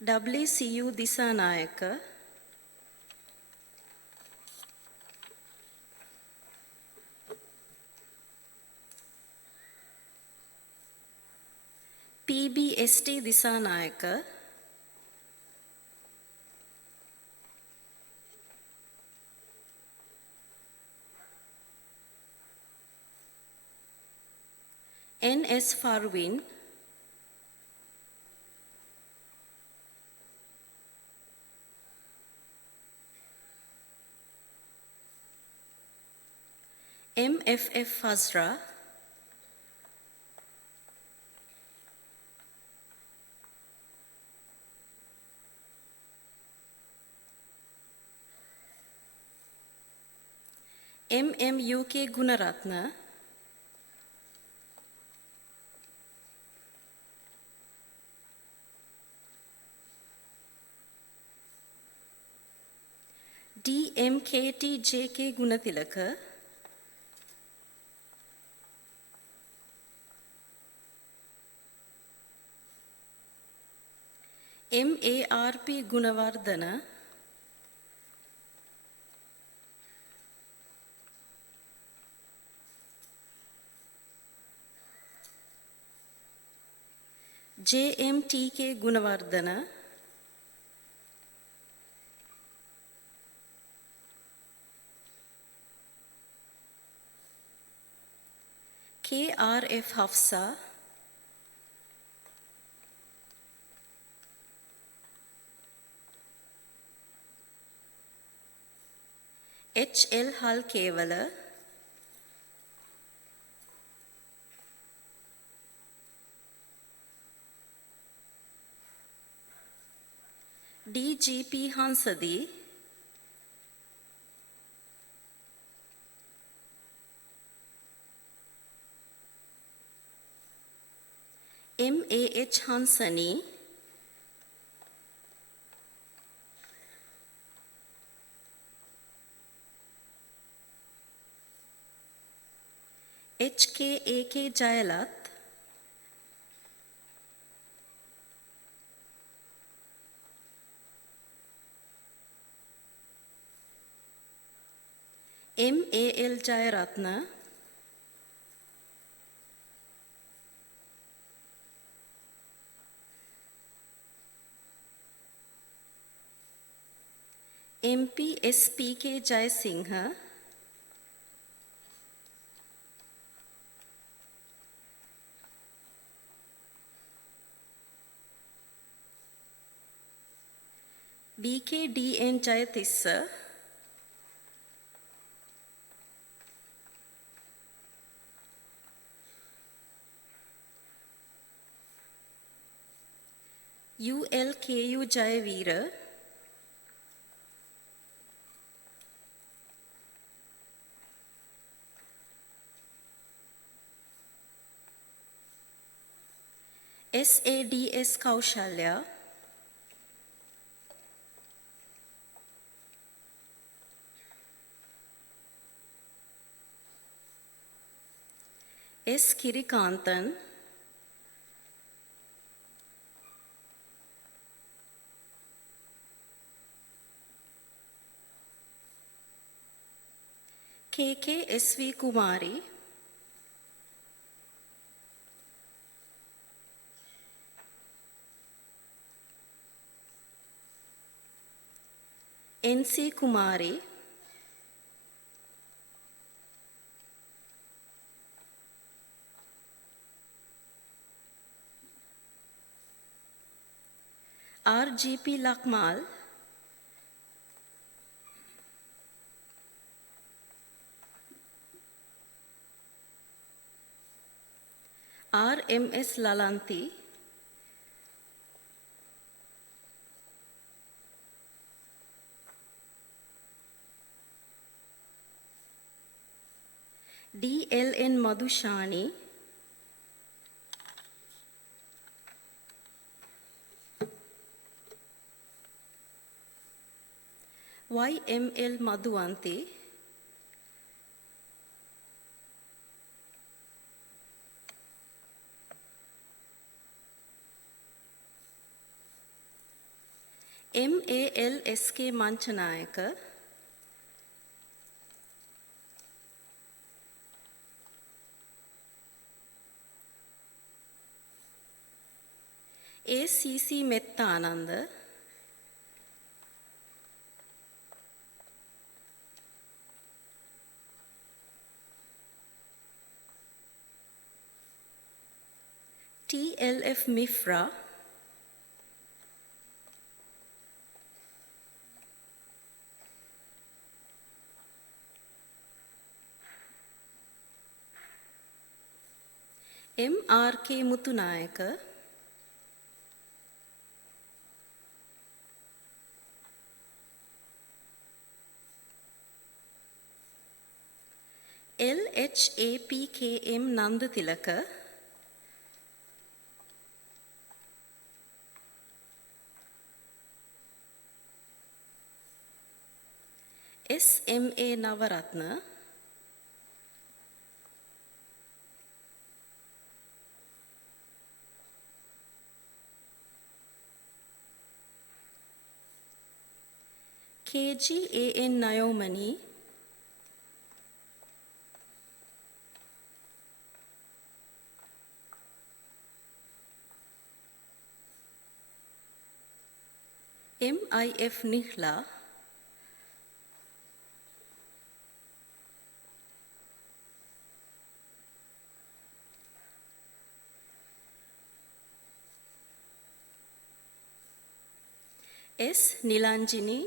WCU Disanayaka, PBST Disanayaka, NS Farwin, MFF Fazra, MMUK Gunaratna, DMKT JK Gunatilaka, MARP Gunawardana, JMTK Gunawardana, KRF Hafsa, HL හල් කේවල DGP හංසදී MAH හංසනී HKAK Jayalath MAL Jayaratne MP SPK Jayasinghe BKDN Jayatissa ULKU Jayaweera SADS Kaushalya S කිරිකාන්තන් KKSV Kumari NC Kumari RGP Lakmal RMS ලලන්ති DLN Madushani YML Maduwanthi MAL SK Manchanayake ACC මෙත්තානන්ද TLF මිෆ්රා MRK මුතුනායක LHAPKM නන්දතිලක SMA Navaratne KGAN නයෝමනි MIF නිහ්ලා S නිලංජිනී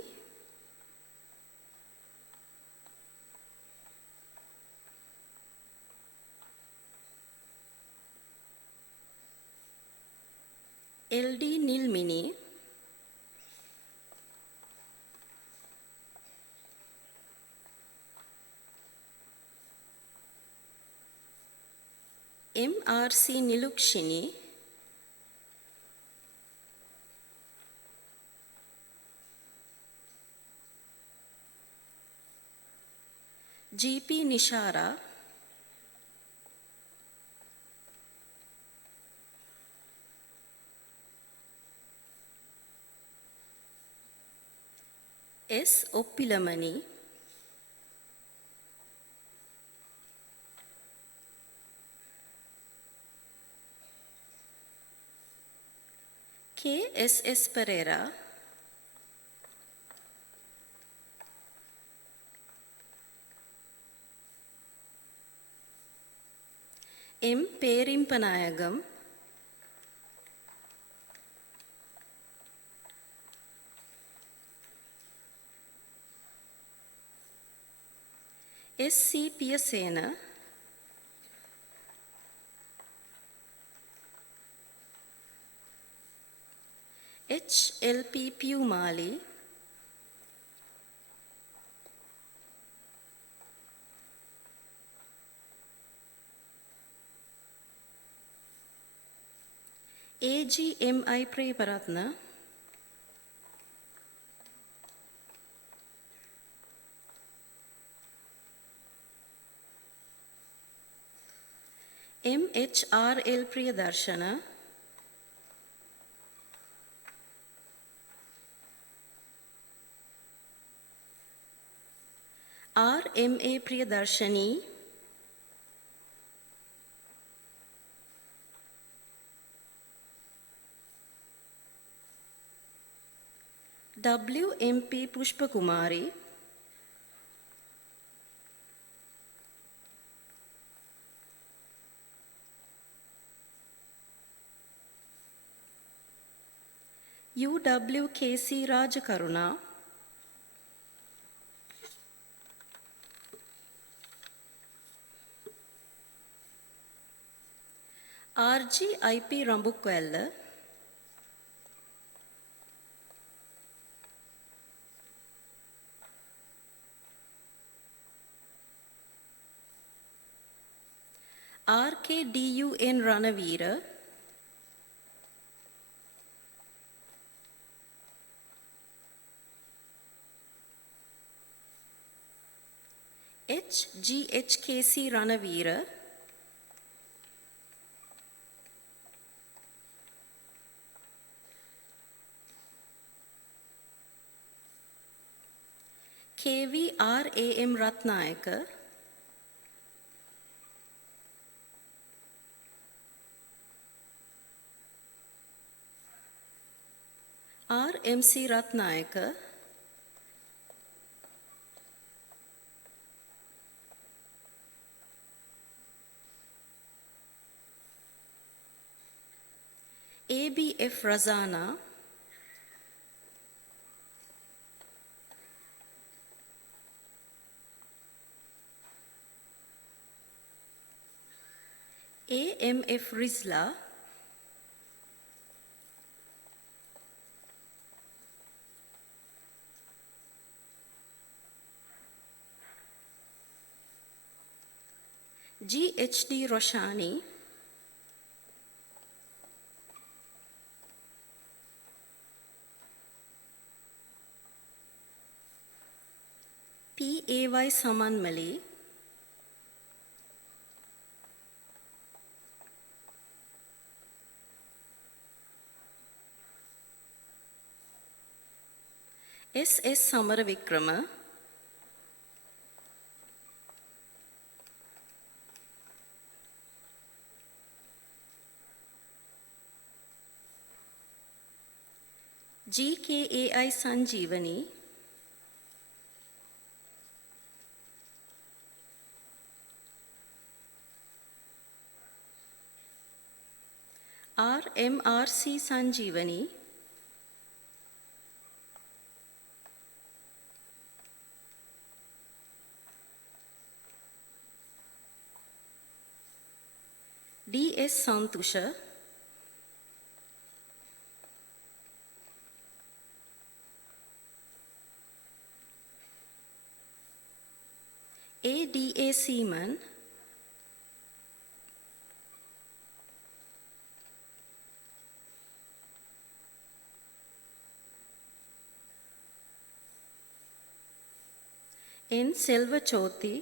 MRC Nilukshini, GP Nishara, S. Oppilamani, K. S. Pereira, M. Perimpanayagam, S. C. Piyasena, H. L. P. Piyumali, A. G. M. I. Preparatna, M. H. R. L. Priyadarshana, R. M. A. Priyadarshani, W. M. P. Pushpakumari, U. W. K. C. Rajakaruna, R. G. I. P. Rambukwella, R. K. D. U. N. Ranavira, H. G. H. K. C. Ranavira, K. V. R. A. M. Ratnayaka, R. M. C. Ratnayaka, A. B. F. Razana, A. M. F. Rizla, G. H. D. Roshani, P. A. Y. Samanmali, S. S. Samaravikrama, G. K. A. I. Sanjeevani, R. M. R. C. Sanjeevani, D. S. Santusha, A. D. A. Seaman, N. Selva Chothi,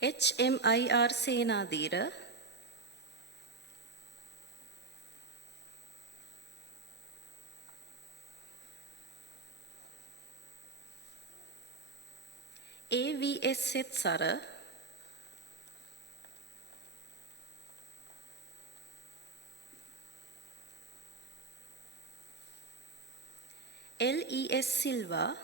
H. M. I. R. Senadira, A. V. S. Setsara, L. E. S. Silva,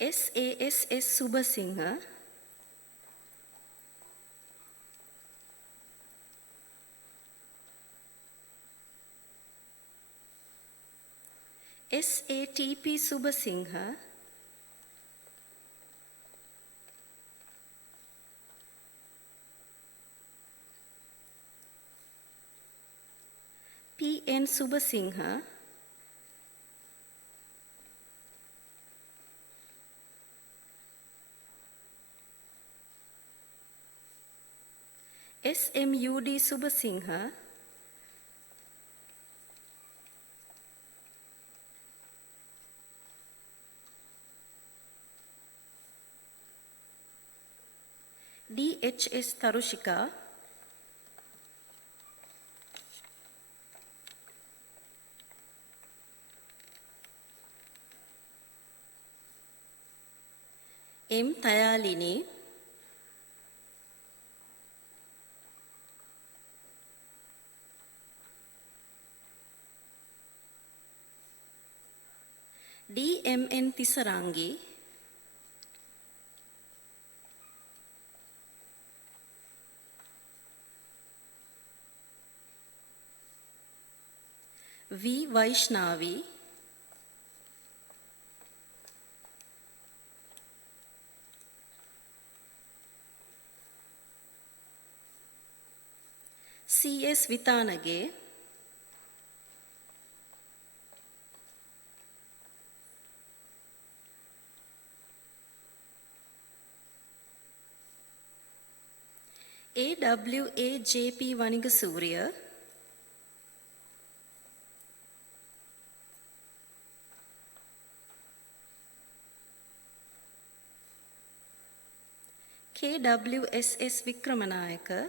S. A. S. S. Subasingha, S. A. T. P. Subasingha, P. N. Subasingha, S. M. U. D. Subasingha, D. H. S. Tarushika, M. Tayalini, D. M. N. Tisarangi, V. Vaishnavi, C. S. Vitanage, A. W. A. J. P. Vanigasuriya, K. W. S. S. Vikramanayaka,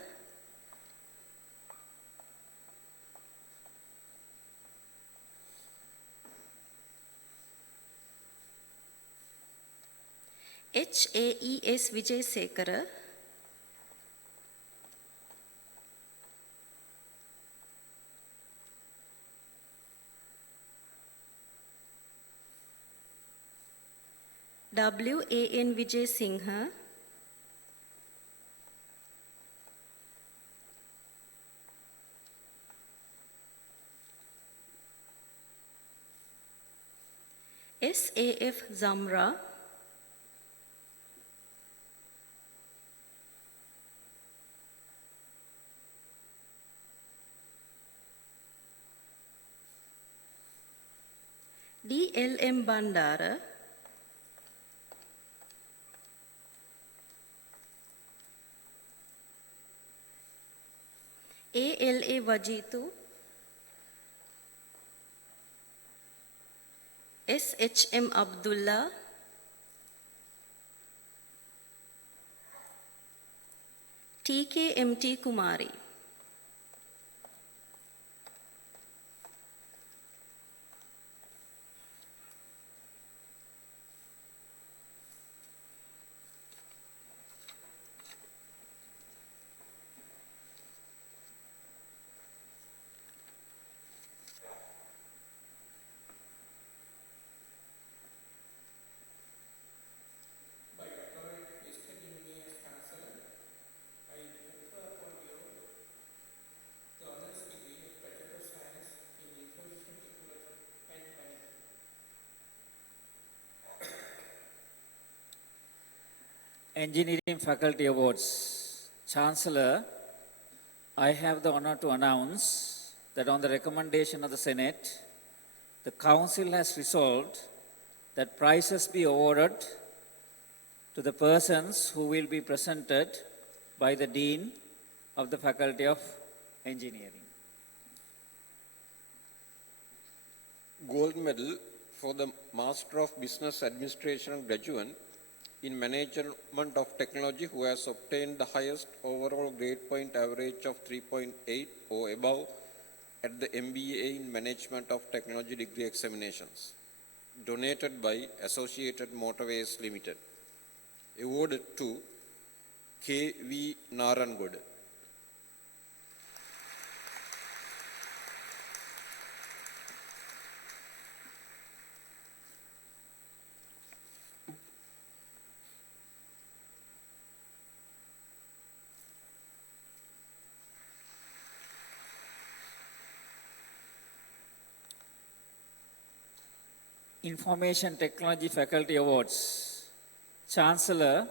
H. A. E. S. Vijayasekara, W. A. N. Vijay Singha, S. A. F. Zamra, D. L. M. Bandara, A. L. A. Vajitu, S. H. M. Abdullah, T. K. M. T. Kumari. By authority vested in me as Chancellor, I confer upon you the honors degree of Bachelor of Science in Information Technology and Management. Engineering Faculty Awards. Chancellor, I have the honor to announce that on the recommendation of the Senate, the Council has resolved that prizes be awarded to the persons who will be presented by the Dean of the Faculty of Engineering. Gold medal for the Master of Business Administration graduate in Management of Technology who has obtained the highest overall grade point average of 3.8 or above at the MBA in Management of Technology degree examinations. Donated by Associated Motorways Limited. Awarded to K.V. Narangod. Information Technology Faculty Awards. Chancellor,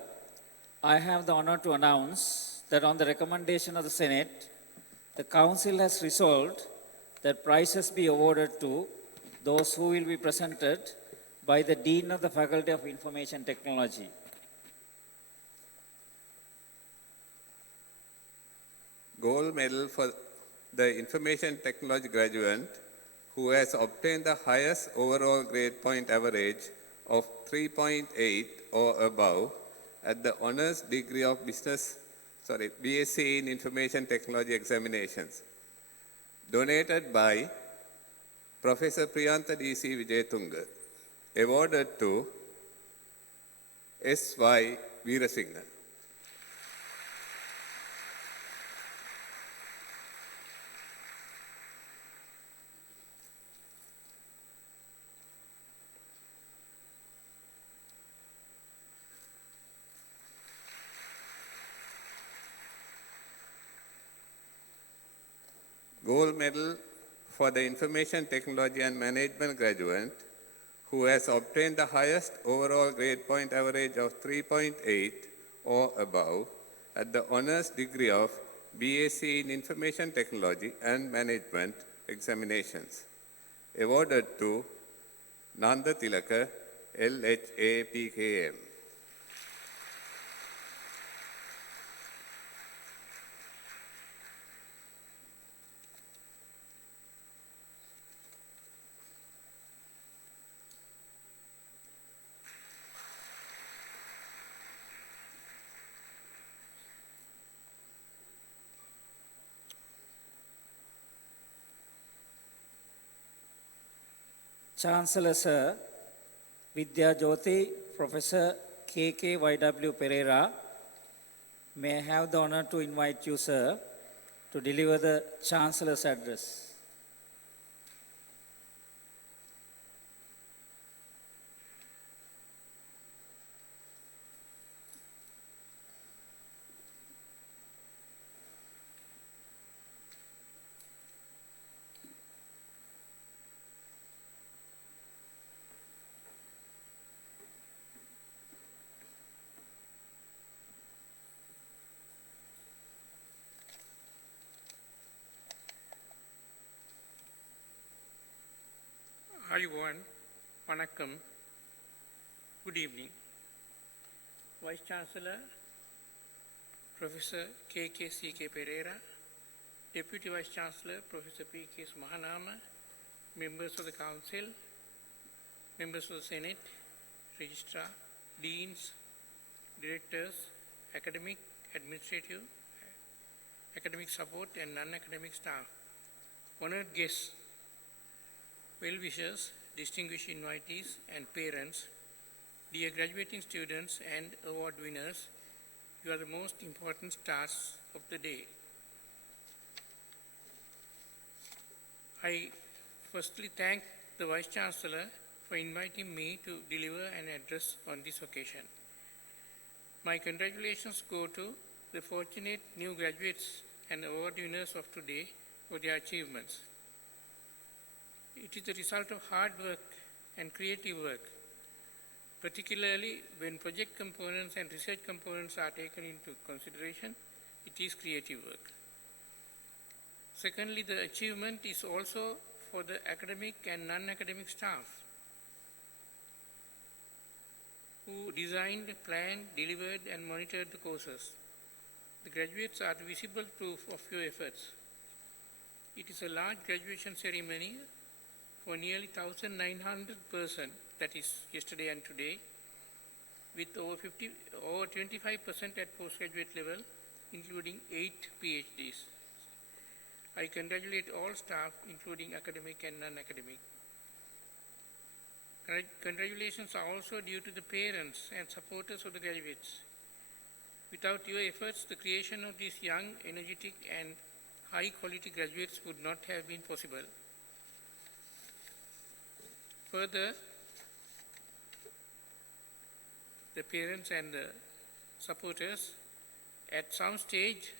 I have the honor to announce that on the recommendation of the Senate, the Council has resolved that prizes be awarded to those who will be presented by the Dean of the Faculty of Information Technology. Gold medal for the Information Technology graduate who has obtained the highest overall grade point average of 3.8 or above at the Honours Degree of BSc in Information Technology examinations. Donated by Professor Priyantha D.C. Vijayatunga. Awarded to S.Y. Veerasinghe. Gold medal for the Information Technology and Management graduate who has obtained the highest overall grade point average of 3.8 or above at the Honours Degree of BSc in Information Technology and Management examinations. Awarded to Nanda Tilaka, LHAPKM. Chancellor Sir, Vidya Jyoti, Professor K.K.Y.W. Pereira, may I have the honor to invite you, sir, to deliver the Chancellor's address. Everyone, Vanakkam, good evening. Vice Chancellor, Professor K.K.C.K. Pereira, Deputy Vice Chancellor, Professor P.K.S. Mahanama, members of the Council, members of the Senate, Registrar, Deans, Directors, Academic, Administrative, Academic Support and Non-Academic Staff, honored guests, well-wishers, distinguished invitees and parents, dear graduating students and award winners, you are the most important stars of the day. I firstly thank the Vice Chancellor for inviting me to deliver an address on this occasion. My congratulations go to the fortunate new graduates and award winners of today for their achievements. It is the result of hard work and creative work, particularly when project components and research components are taken into consideration, it is creative work. Secondly, the achievement is also for the academic and non-academic staff who designed, planned, delivered, and monitored the courses. The graduates are the visible proof of your efforts. It is a large graduation ceremony for nearly 1,900 persons, that is yesterday and today, with over 25% at postgraduate level, including 8 PhDs. I congratulate all staff, including academic and non-academic. Congratulations are also due to the parents and supporters of the graduates. Without your efforts, the creation of these young, energetic, and high-quality graduates would not have been possible. Further, the parents and the supporters at some stage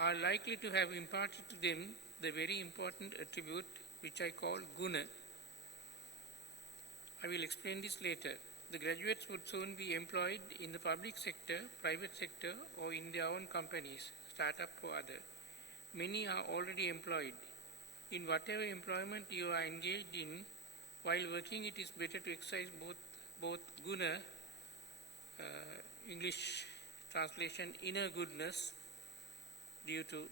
are likely to have imparted to them the very important attribute which I call guna. I will explain this later. The graduates would soon be employed in the public sector, private sector, or in their own companies, startup or other. Many are already employed. In whatever employment you are engaged in, while working, it is better to exercise both guna, English translation, inner goodness, due to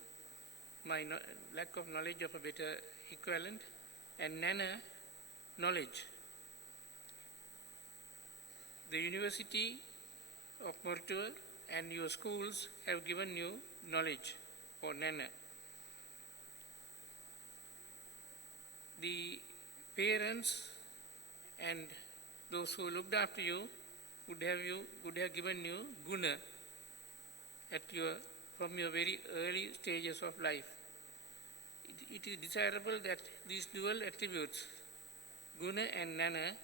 my lack of knowledge of a better equivalent, and nana, knowledge. The University of Moratuwa and your schools have given you knowledge or nana. The parents and those who looked after you would have given you guna from your very early stages of life. It is desirable that these dual attributes, guna and nana,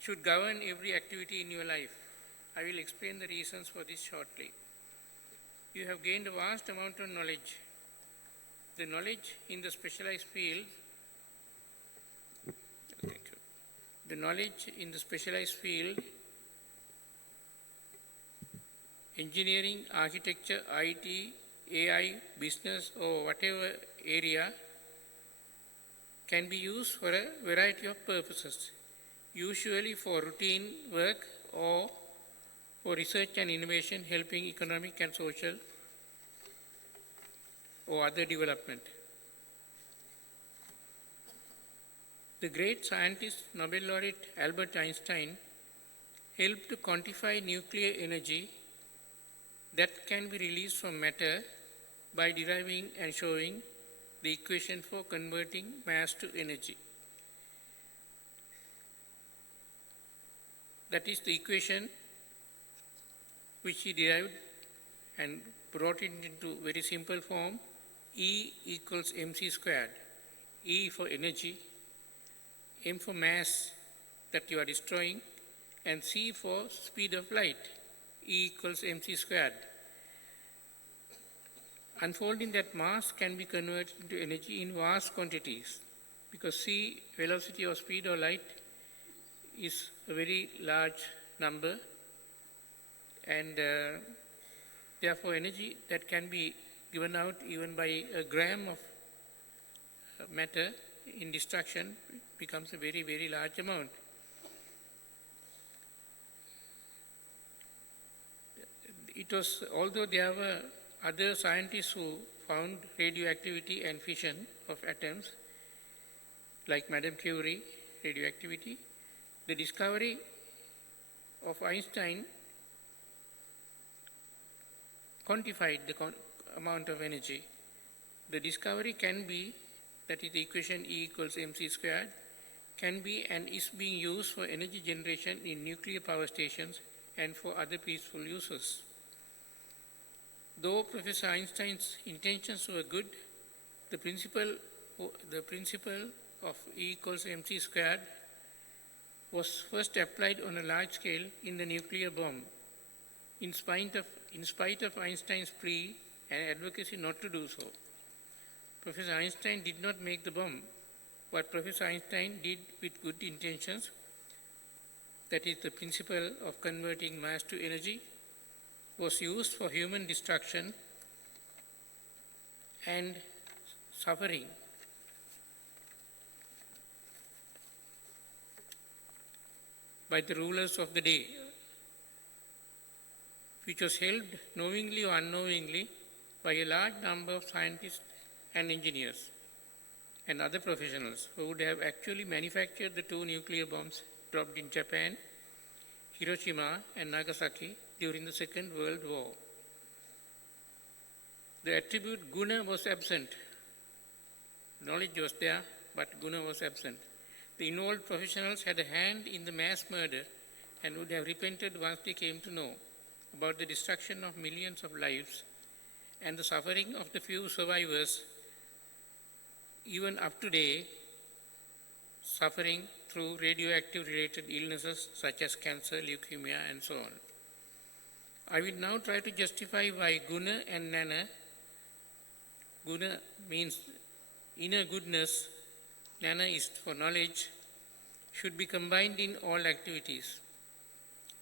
should govern every activity in your life. I will explain the reasons for this shortly. You have gained a vast amount of knowledge. The knowledge in the specialized field, engineering, architecture, IT, AI, business, or whatever area, can be used for a variety of purposes, usually for routine work or for research and innovation helping economic and social or other development. The great scientist, Nobel laureate Albert Einstein, helped to quantify nuclear energy that can be released from matter by deriving and showing the equation for converting mass to energy. That is the equation which he derived and brought it into very simple form: E equals mc squared. E for energy, m for mass that you are destroying, and c for speed of light. E equals mc squared. Unfolding that mass can be converted into energy in vast quantities, because c, velocity or speed of light, is a very large number, and therefore energy that can be given out even by a gram of matter in destruction becomes a very, very large amount. Although there were other scientists who found radioactivity and fission of atoms, like Madame Curie, radioactivity, the discovery of Einstein quantified the amount of energy. The discovery can be, that is the equation E equals mc squared, can be and is being used for energy generation in nuclear power stations and for other peaceful uses. Though Professor Einstein's intentions were good, the principle of E equals mc squared was first applied on a large scale in the nuclear bomb, in spite of Einstein's plea and advocacy not to do so. Professor Einstein did not make the bomb. What Professor Einstein did with good intentions, that is the principle of converting mass to energy, was used for human destruction and suffering by the rulers of the day, which was held knowingly or unknowingly by a large number of scientists and engineers and other professionals who would have actually manufactured the two nuclear bombs dropped in Japan, Hiroshima and Nagasaki during the Second World War. The attribute guna was absent. Knowledge was there, but guna was absent. The involved professionals had a hand in the mass murder and would have repented once they came to know about the destruction of millions of lives and the suffering of the few survivors, even up to today, suffering through radioactive related illnesses such as cancer, leukemia, and so on. I will now try to justify why guna and nana, guna means inner goodness, nana is for knowledge, should be combined in all activities.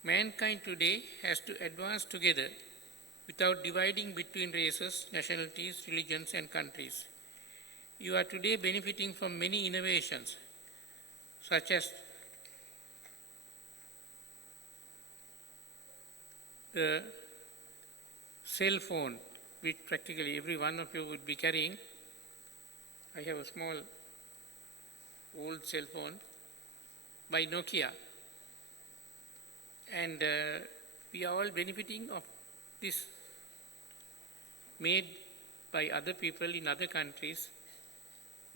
Mankind today has to advance together without dividing between races, nationalities, religions, and countries. You are today benefiting from many innovations, such as the cell phone, which practically every one of you would be carrying. I have a small old cell phone by Nokia. And we are all benefiting of this, made by other people in other countries,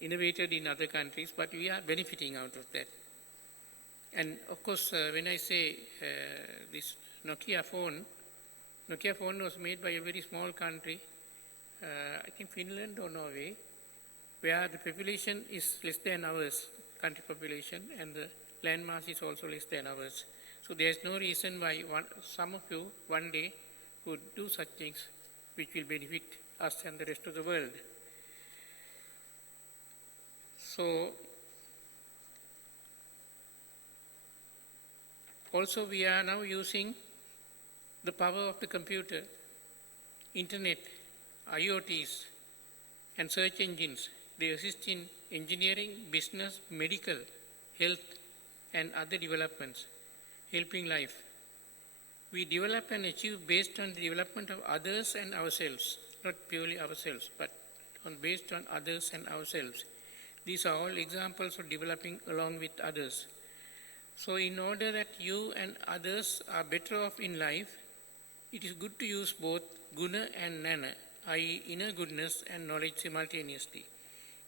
innovated in other countries, but we are benefiting out of that. And of course, when I say this Nokia phone was made by a very small country, I think Finland or Norway, where the population is less than ours, country population, and the land mass is also less than ours. So there is no reason why some of you one day would do such things which will benefit us and the rest of the world. So also we are now using the power of the computer, internet, IoTs, and search engines. They assist in engineering, business, medical, health, and other developments, helping life. We develop and achieve based on the development of others and ourselves, not purely ourselves, but based on others and ourselves. These are all examples of developing along with others. So in order that you and others are better off in life, it is good to use both guna and nana, i.e. inner goodness and knowledge simultaneously.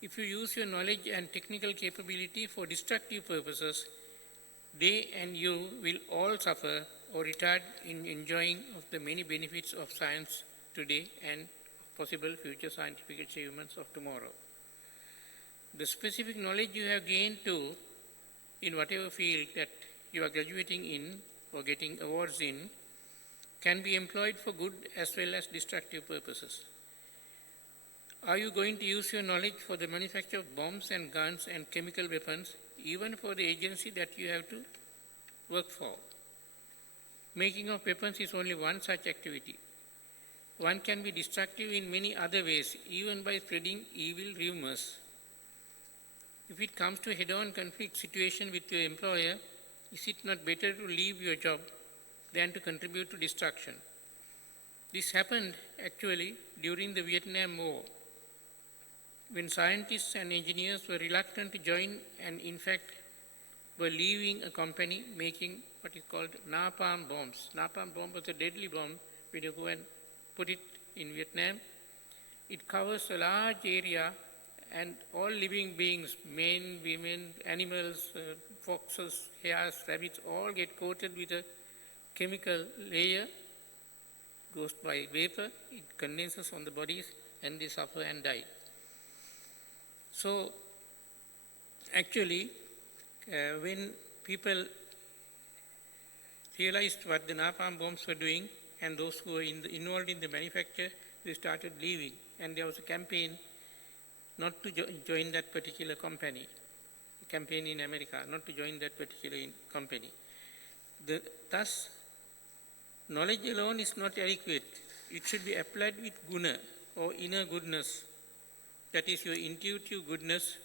If you use your knowledge and technical capability for destructive purposes, they and you will all suffer or retard in enjoying of the many benefits of science today and possible future scientific achievements of tomorrow. The specific knowledge you have gained too, in whatever field that you are graduating in or getting awards in, can be employed for good as well as destructive purposes. Are you going to use your knowledge for the manufacture of bombs and guns and chemical weapons, even for the agency that you have to work for? Making of weapons is only one such activity. One can be destructive in many other ways, even by spreading evil rumors. If it comes to a head-on conflict situation with your employer, is it not better to leave your job than to contribute to destruction? This happened actually during the Vietnam War, when scientists and engineers were reluctant to join and in fact were leaving a company making what is called napalm bombs. Napalm bomb was a deadly bomb when you go and put it in Vietnam. It covers a large area and all living beings, men, women, animals, foxes, hares, rabbits, all get coated with a chemical layer, goes by vapor, it condenses on the bodies and they suffer and die. So actually, when people realized what the napalm bombs were doing and those who were involved in the manufacture, they started leaving. And there was a campaign not to join that particular company, a campaign in America, not to join that particular company. Thus, knowledge alone is not adequate. It should be applied with guna or inner goodness. That is your intuitive goodness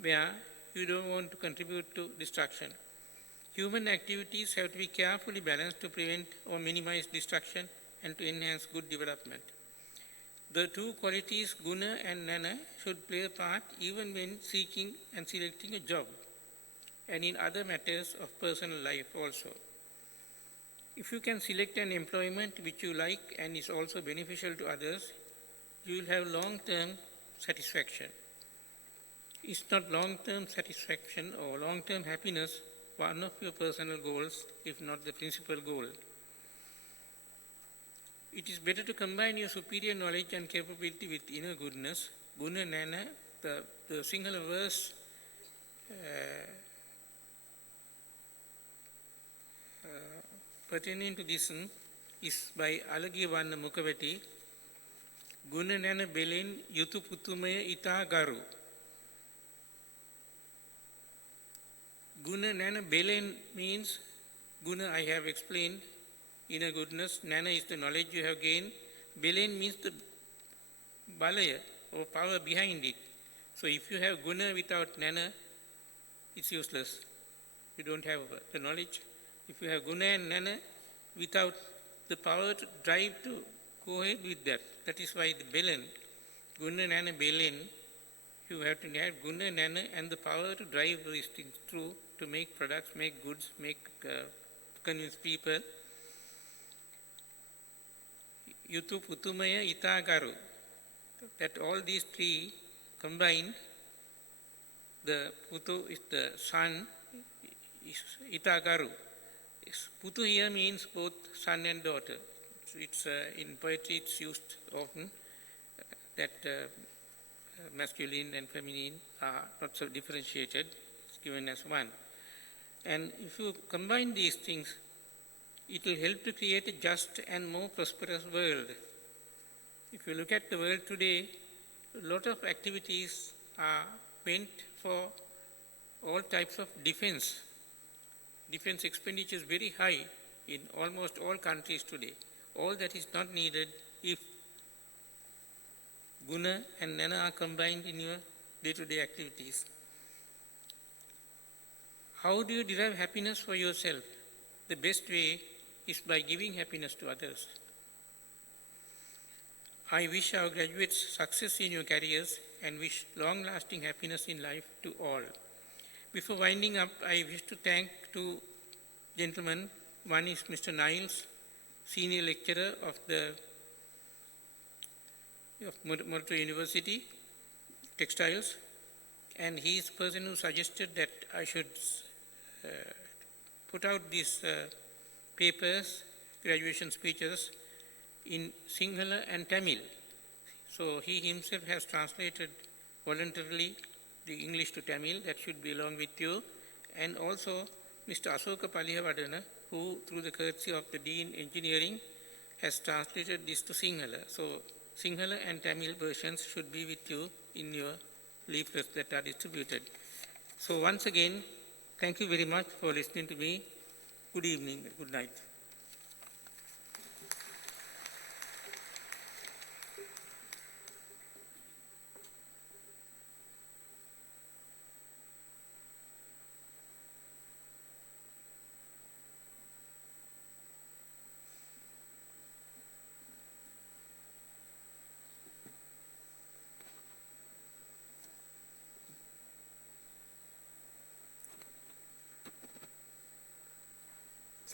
where you don't want to contribute to destruction. Human activities have to be carefully balanced to prevent or minimize destruction and to enhance good development. The two qualities, guna and nana, should play a part even when seeking and selecting a job and in other matters of personal life also. If you can select an employment which you like and is also beneficial to others, you will have long-term satisfaction. Is not long-term satisfaction or long-term happiness one of your personal goals, if not the principal goal? It is better to combine your superior knowledge and capability with inner goodness. Guna nana, the Sinhala verse pertaining to this is by Alagiyawanna Mukavati. Guna nana belen yutu putumaya ita garu. Guna nana belen means, guna I have explained, inner goodness. Nana is the knowledge you have gained. Belen means the balaya or power behind it. So if you have guna without nana, it's useless. You don't have the knowledge. If you have guna and nana without the power to drive to go ahead with that, that is why the belen, guna nana belen, you have to have guna nana and the power to drive these things through, to make products, make goods, convince people. Yutu putumaya itagaru. That all these three combined, the putu is the son, is itagaru. Putu here means both son and daughter. It's in poetry it's used often that masculine and feminine are not so differentiated. It's given as one. And if you combine these things, it will help to create a just and more prosperous world. If you look at the world today, a lot of activities are meant for all types of defense. Defense expenditure is very high in almost all countries today. All that is not needed if guna and nana are combined in your day-to-day activities. How do you derive happiness for yourself? The best way is by giving happiness to others. I wish our graduates success in your careers and wish long-lasting happiness in life to all. Before winding up, I wish to thank two gentlemen. One is Mr. Niles, Senior Lecturer of Moratuwa University, Textiles, and he is the person who suggested that I should put out these papers, graduation speeches, in Sinhala and Tamil. So he himself has translated voluntarily the English to Tamil. That should be along with you. And also Mr. Asoka Palihavadana, who through the courtesy of the Dean Engineering has translated this to Sinhala. So Sinhala and Tamil versions should be with you in your leaflets that are distributed. So once again, thank you very much for listening to me. Good evening, good night.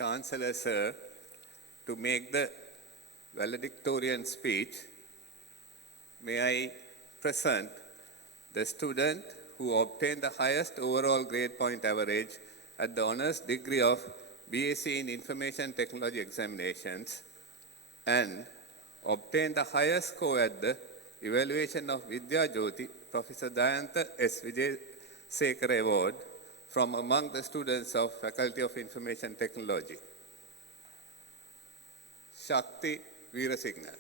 Chancellor Sir, to make the valedictorian speech, may I present the student who obtained the highest overall grade point average at the honors degree of BSc in Information Technology examinations and obtained the highest score at the evaluation of Vidya Jyoti, Professor Dayantha S. Vijayasekara Award from among the students of Faculty of Information Technology. Shakti Veerasinghe.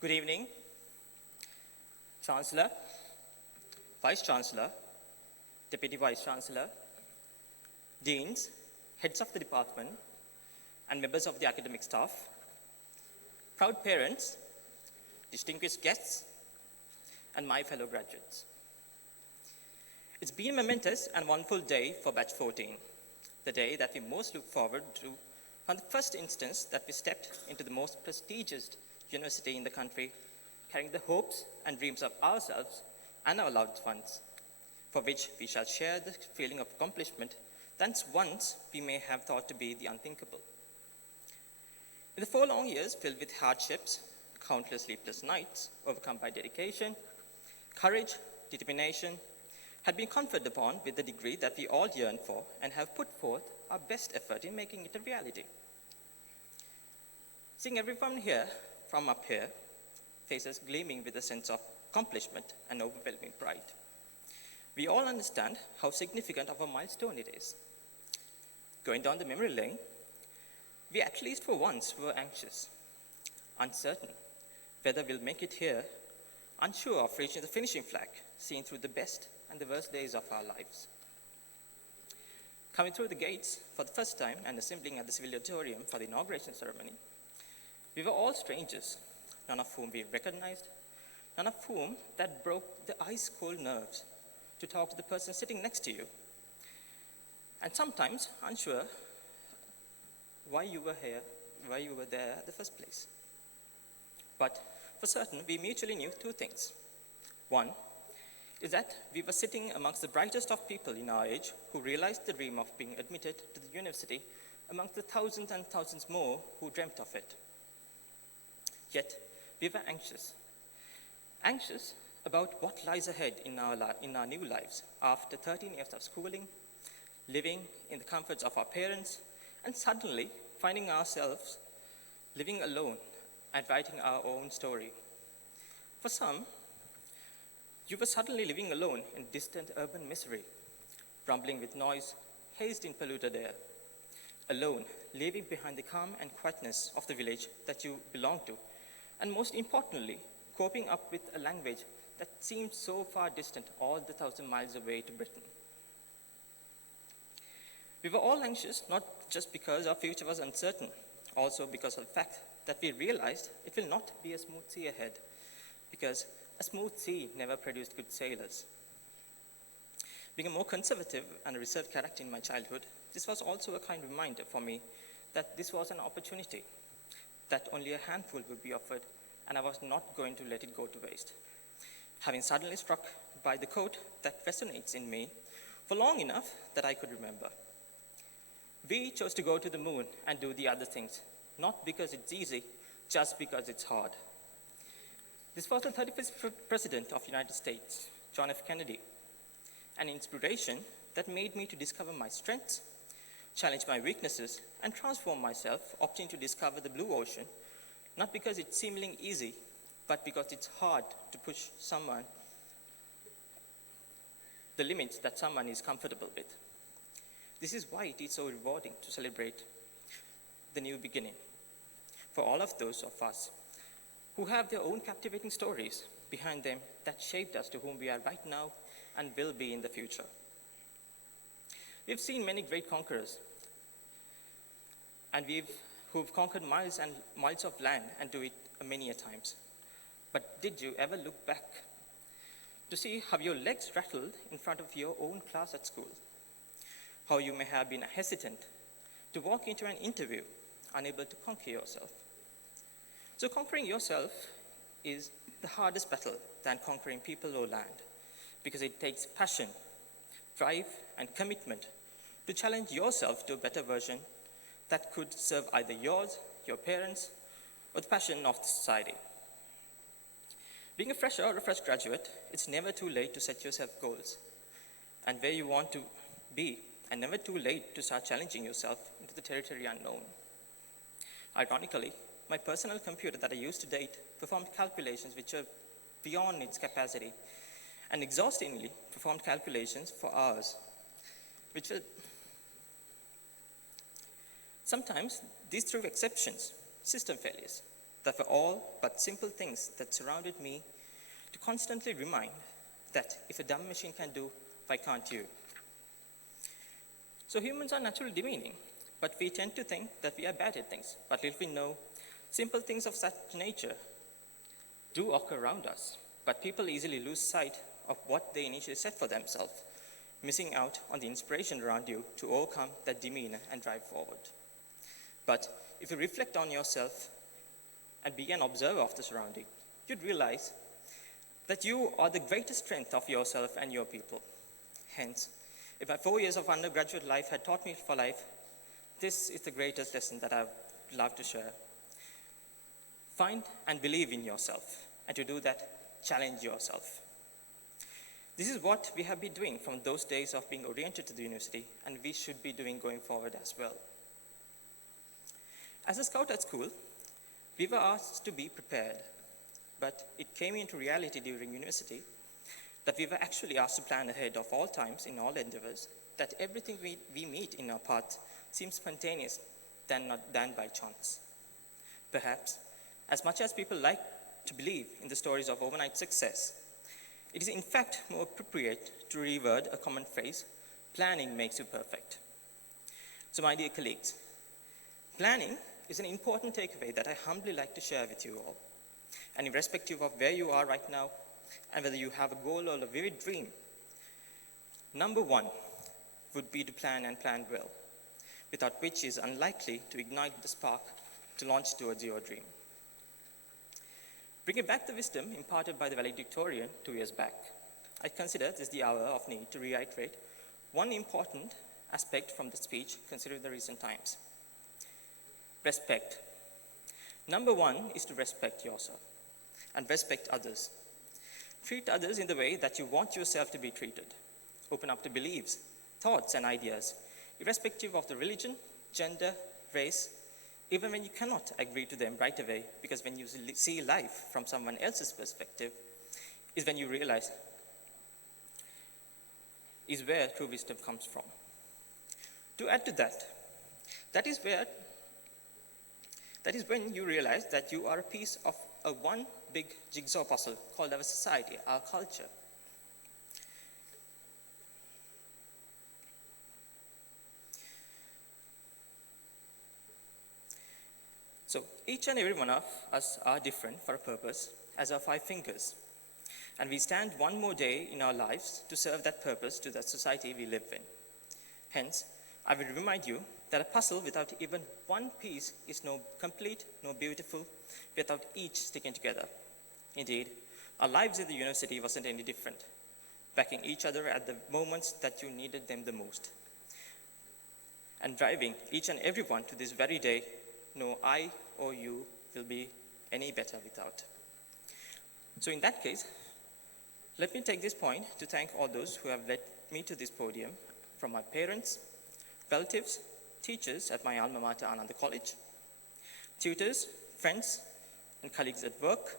Good evening, Chancellor, Vice Chancellor, Deputy Vice Chancellor, Deans, heads of the department, and members of the academic staff, proud parents, distinguished guests, and my fellow graduates. It's been a momentous and wonderful day for Batch 14, the day that we most look forward to from the first instance that we stepped into the most prestigious university in the country, carrying the hopes and dreams of ourselves and our loved ones, for which we shall share the feeling of accomplishment that once we may have thought to be the unthinkable. In the 4 long years filled with hardships, countless sleepless nights overcome by dedication, courage, determination, had been conferred upon with the degree that we all yearn for and have put forth our best effort in making it a reality. Seeing everyone here, from up here, faces gleaming with a sense of accomplishment and overwhelming pride, we all understand how significant of a milestone it is. Going down the memory lane, we at least for once were anxious, uncertain whether we'll make it here, unsure of reaching the finishing flag, seen through the best and the worst days of our lives. Coming through the gates for the first time and assembling at the civil auditorium for the inauguration ceremony, we were all strangers, none of whom we recognized, none of whom that broke the ice-cold nerves to talk to the person sitting next to you, and sometimes unsure why you were here, why you were there in the first place. But for certain, we mutually knew 2 things. One is that we were sitting amongst the brightest of people in our age who realized the dream of being admitted to the university amongst the thousands and thousands more who dreamt of it. Yet, we were anxious about what lies ahead in our new lives after 13 years of schooling, living in the comforts of our parents, and suddenly finding ourselves living alone and writing our own story. For some, you were suddenly living alone in distant urban misery, rumbling with noise, hazed in polluted air, alone, leaving behind the calm and quietness of the village that you belonged to, and most importantly, coping up with a language that seemed so far distant, all the 1,000 miles away to Britain. We were all anxious, not just because our future was uncertain, also because of the fact that we realized it will not be a smooth sea ahead, because a smooth sea never produced good sailors. Being a more conservative and reserved character in my childhood, this was also a kind reminder for me that this was an opportunity, that only a handful would be offered, and I was not going to let it go to waste. Having suddenly struck by the quote that resonates in me for long enough that I could remember. We chose to go to the moon and do the other things, not because it's easy, just because it's hard. This was the 35th President of the United States, John F. Kennedy, an inspiration that made me to discover my strengths, challenge my weaknesses, and transform myself, opting to discover the blue ocean, not because it's seemingly easy, but because it's hard to push someone, the limits that someone is comfortable with. This is why it is so rewarding to celebrate the new beginning for all of those of us who have their own captivating stories behind them that shaped us to whom we are right now and will be in the future. We've seen many great conquerors, and who've conquered miles and miles of land and do it many a times. But did you ever look back to see how your legs rattled in front of your own class at school? How you may have been hesitant to walk into an interview, unable to conquer yourself. So conquering yourself is the hardest battle than conquering people or land, because it takes passion, drive, and commitment to challenge yourself to a better version that could serve either yours, your parents, or the passion of the society. Being a fresher or a fresh graduate, it's never too late to set yourself goals and where you want to be, and never too late to start challenging yourself into the territory unknown. Ironically, my personal computer that I use to date performed calculations which are beyond its capacity, and exhaustingly performed calculations for hours, which are sometimes these through exceptions, system failures, that were all but simple things that surrounded me to constantly remind that if a dumb machine can do, why can't you? So humans are naturally demeaning, but we tend to think that we are bad at things. But little we know, simple things of such nature do occur around us, but people easily lose sight of what they initially set for themselves, missing out on the inspiration around you to overcome that demeanor and drive forward. But if you reflect on yourself and be an observer of the surrounding, you'd realize that you are the greatest strength of yourself and your people. Hence, if my 4 years of undergraduate life had taught me for life, this is the greatest lesson that I would love to share. Find and believe in yourself, and to do that, challenge yourself. This is what we have been doing from those days of being oriented to the university, and we should be doing going forward as well. As a scout at school, we were asked to be prepared, but it came into reality during university that we were actually asked to plan ahead of all times in all endeavors, that everything we meet in our path seems spontaneous than by chance. Perhaps, as much as people like to believe in the stories of overnight success, it is in fact more appropriate to reword a common phrase, planning makes you perfect. So my dear colleagues, planning is an important takeaway that I humbly like to share with you all. And irrespective of where you are right now, and whether you have a goal or a vivid dream, number one would be to plan and plan well, without which is unlikely to ignite the spark to launch towards your dream. Bringing back the wisdom imparted by the valedictorian 2 years back, I consider this the hour of need to reiterate one important aspect from the speech considering the recent times. Respect. Number one is to respect yourself and respect others. Treat others in the way that you want yourself to be treated. Open up to beliefs, thoughts, and ideas, irrespective of the religion, gender, race, even when you cannot agree to them right away, because when you see life from someone else's perspective, is when you realize is where true wisdom comes from. To add to that, that is when you realize that you are a piece of a one big jigsaw puzzle called our society, our culture. So each and every one of us are different for a purpose, as our 5 fingers. And we stand one more day in our lives to serve that purpose to the society we live in. Hence, I will remind you that a puzzle without even one piece is no complete, no beautiful, without each sticking together. Indeed, our lives in the university wasn't any different, backing each other at the moments that you needed them the most, and driving each and every one to this very day. No I or you will be any better without. So in that case, let me take this point to thank all those who have led me to this podium, from my parents, relatives, teachers at my alma mater, Ananda College, tutors, friends, and colleagues at work,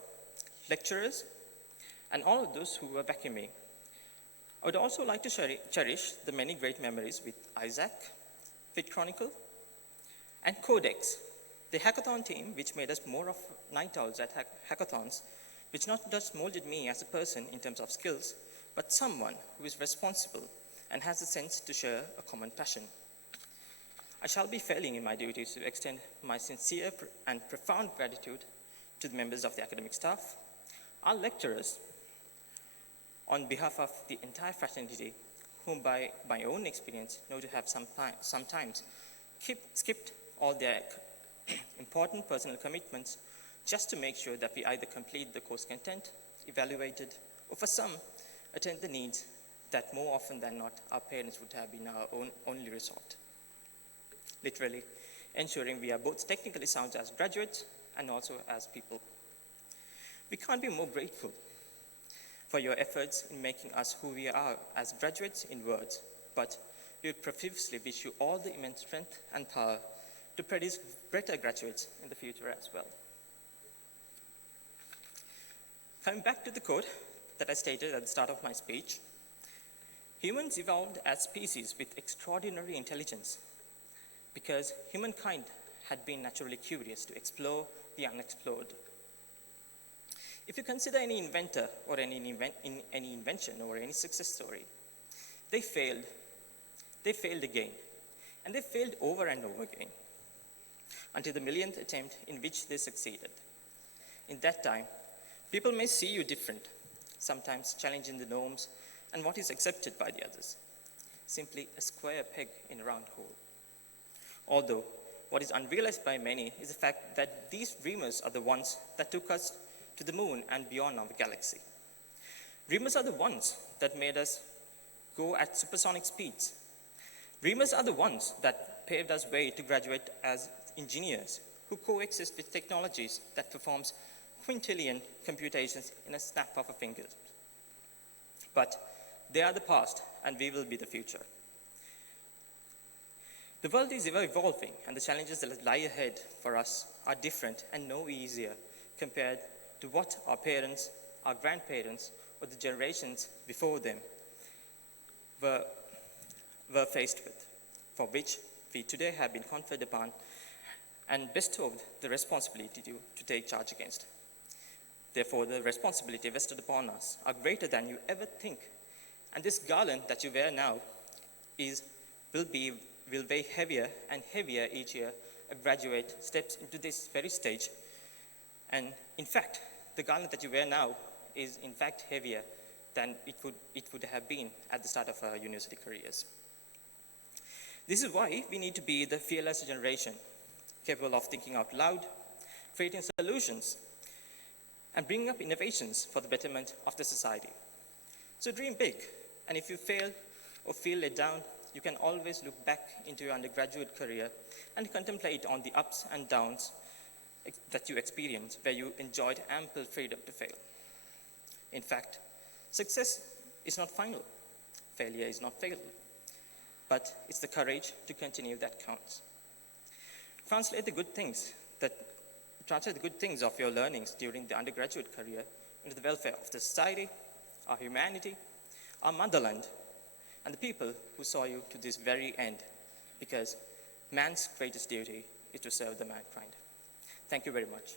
lecturers, and all of those who were backing me. I would also like to cherish the many great memories with Isaac, Fit Chronicle, and Codex, the hackathon team which made us more of night owls at hackathons, which not just molded me as a person in terms of skills, but someone who is responsible and has the sense to share a common passion. I shall be failing in my duties to extend my sincere and profound gratitude to the members of the academic staff, our lecturers, on behalf of the entire fraternity, whom by my own experience know to have sometimes skipped all their important personal commitments just to make sure that we either complete the course content, evaluated, or for some, attend the needs that more often than not our parents would have been our only resort. Literally, ensuring we are both technically sound as graduates and also as people. We can't be more grateful for your efforts in making us who we are as graduates in words, but we would profusely wish you all the immense strength and power to produce better graduates in the future as well. Coming back to the quote that I stated at the start of my speech, humans evolved as species with extraordinary intelligence because humankind had been naturally curious to explore the unexplored. If you consider any inventor or any invention or any success story, they failed again, and they failed over and over again, until the millionth attempt in which they succeeded. In that time, people may see you different, sometimes challenging the norms and what is accepted by the others, simply a square peg in a round hole. Although, what is unrealized by many is the fact that these dreamers are the ones that took us to the moon and beyond our galaxy. Dreamers are the ones that made us go at supersonic speeds. Dreamers are the ones that paved us way to graduate as engineers who coexist with technologies that performs quintillion computations in a snap of a finger. But they are the past, and we will be the future. The world is ever evolving, and the challenges that lie ahead for us are different and no easier compared to what our parents, our grandparents, or the generations before them were faced with, for which we today have been conferred upon and bestowed the responsibility to take charge against. Therefore, the responsibility vested upon us are greater than you ever think. And this garland that you wear now will weigh heavier and heavier each year a graduate steps into this very stage. And in fact, the garland that you wear now is in fact heavier than it would have been at the start of our university careers. This is why we need to be the fearless generation, capable of thinking out loud, creating solutions, and bringing up innovations for the betterment of the society. So dream big, and if you fail or feel let down, you can always look back into your undergraduate career and contemplate on the ups and downs that you experienced, where you enjoyed ample freedom to fail. In fact, success is not final. Failure is not fatal. But it's the courage to continue that counts. Translate the good things of your learnings during the undergraduate career into the welfare of the society, our humanity, our motherland, and the people who saw you to this very end, because man's greatest duty is to serve the mankind. Thank you very much.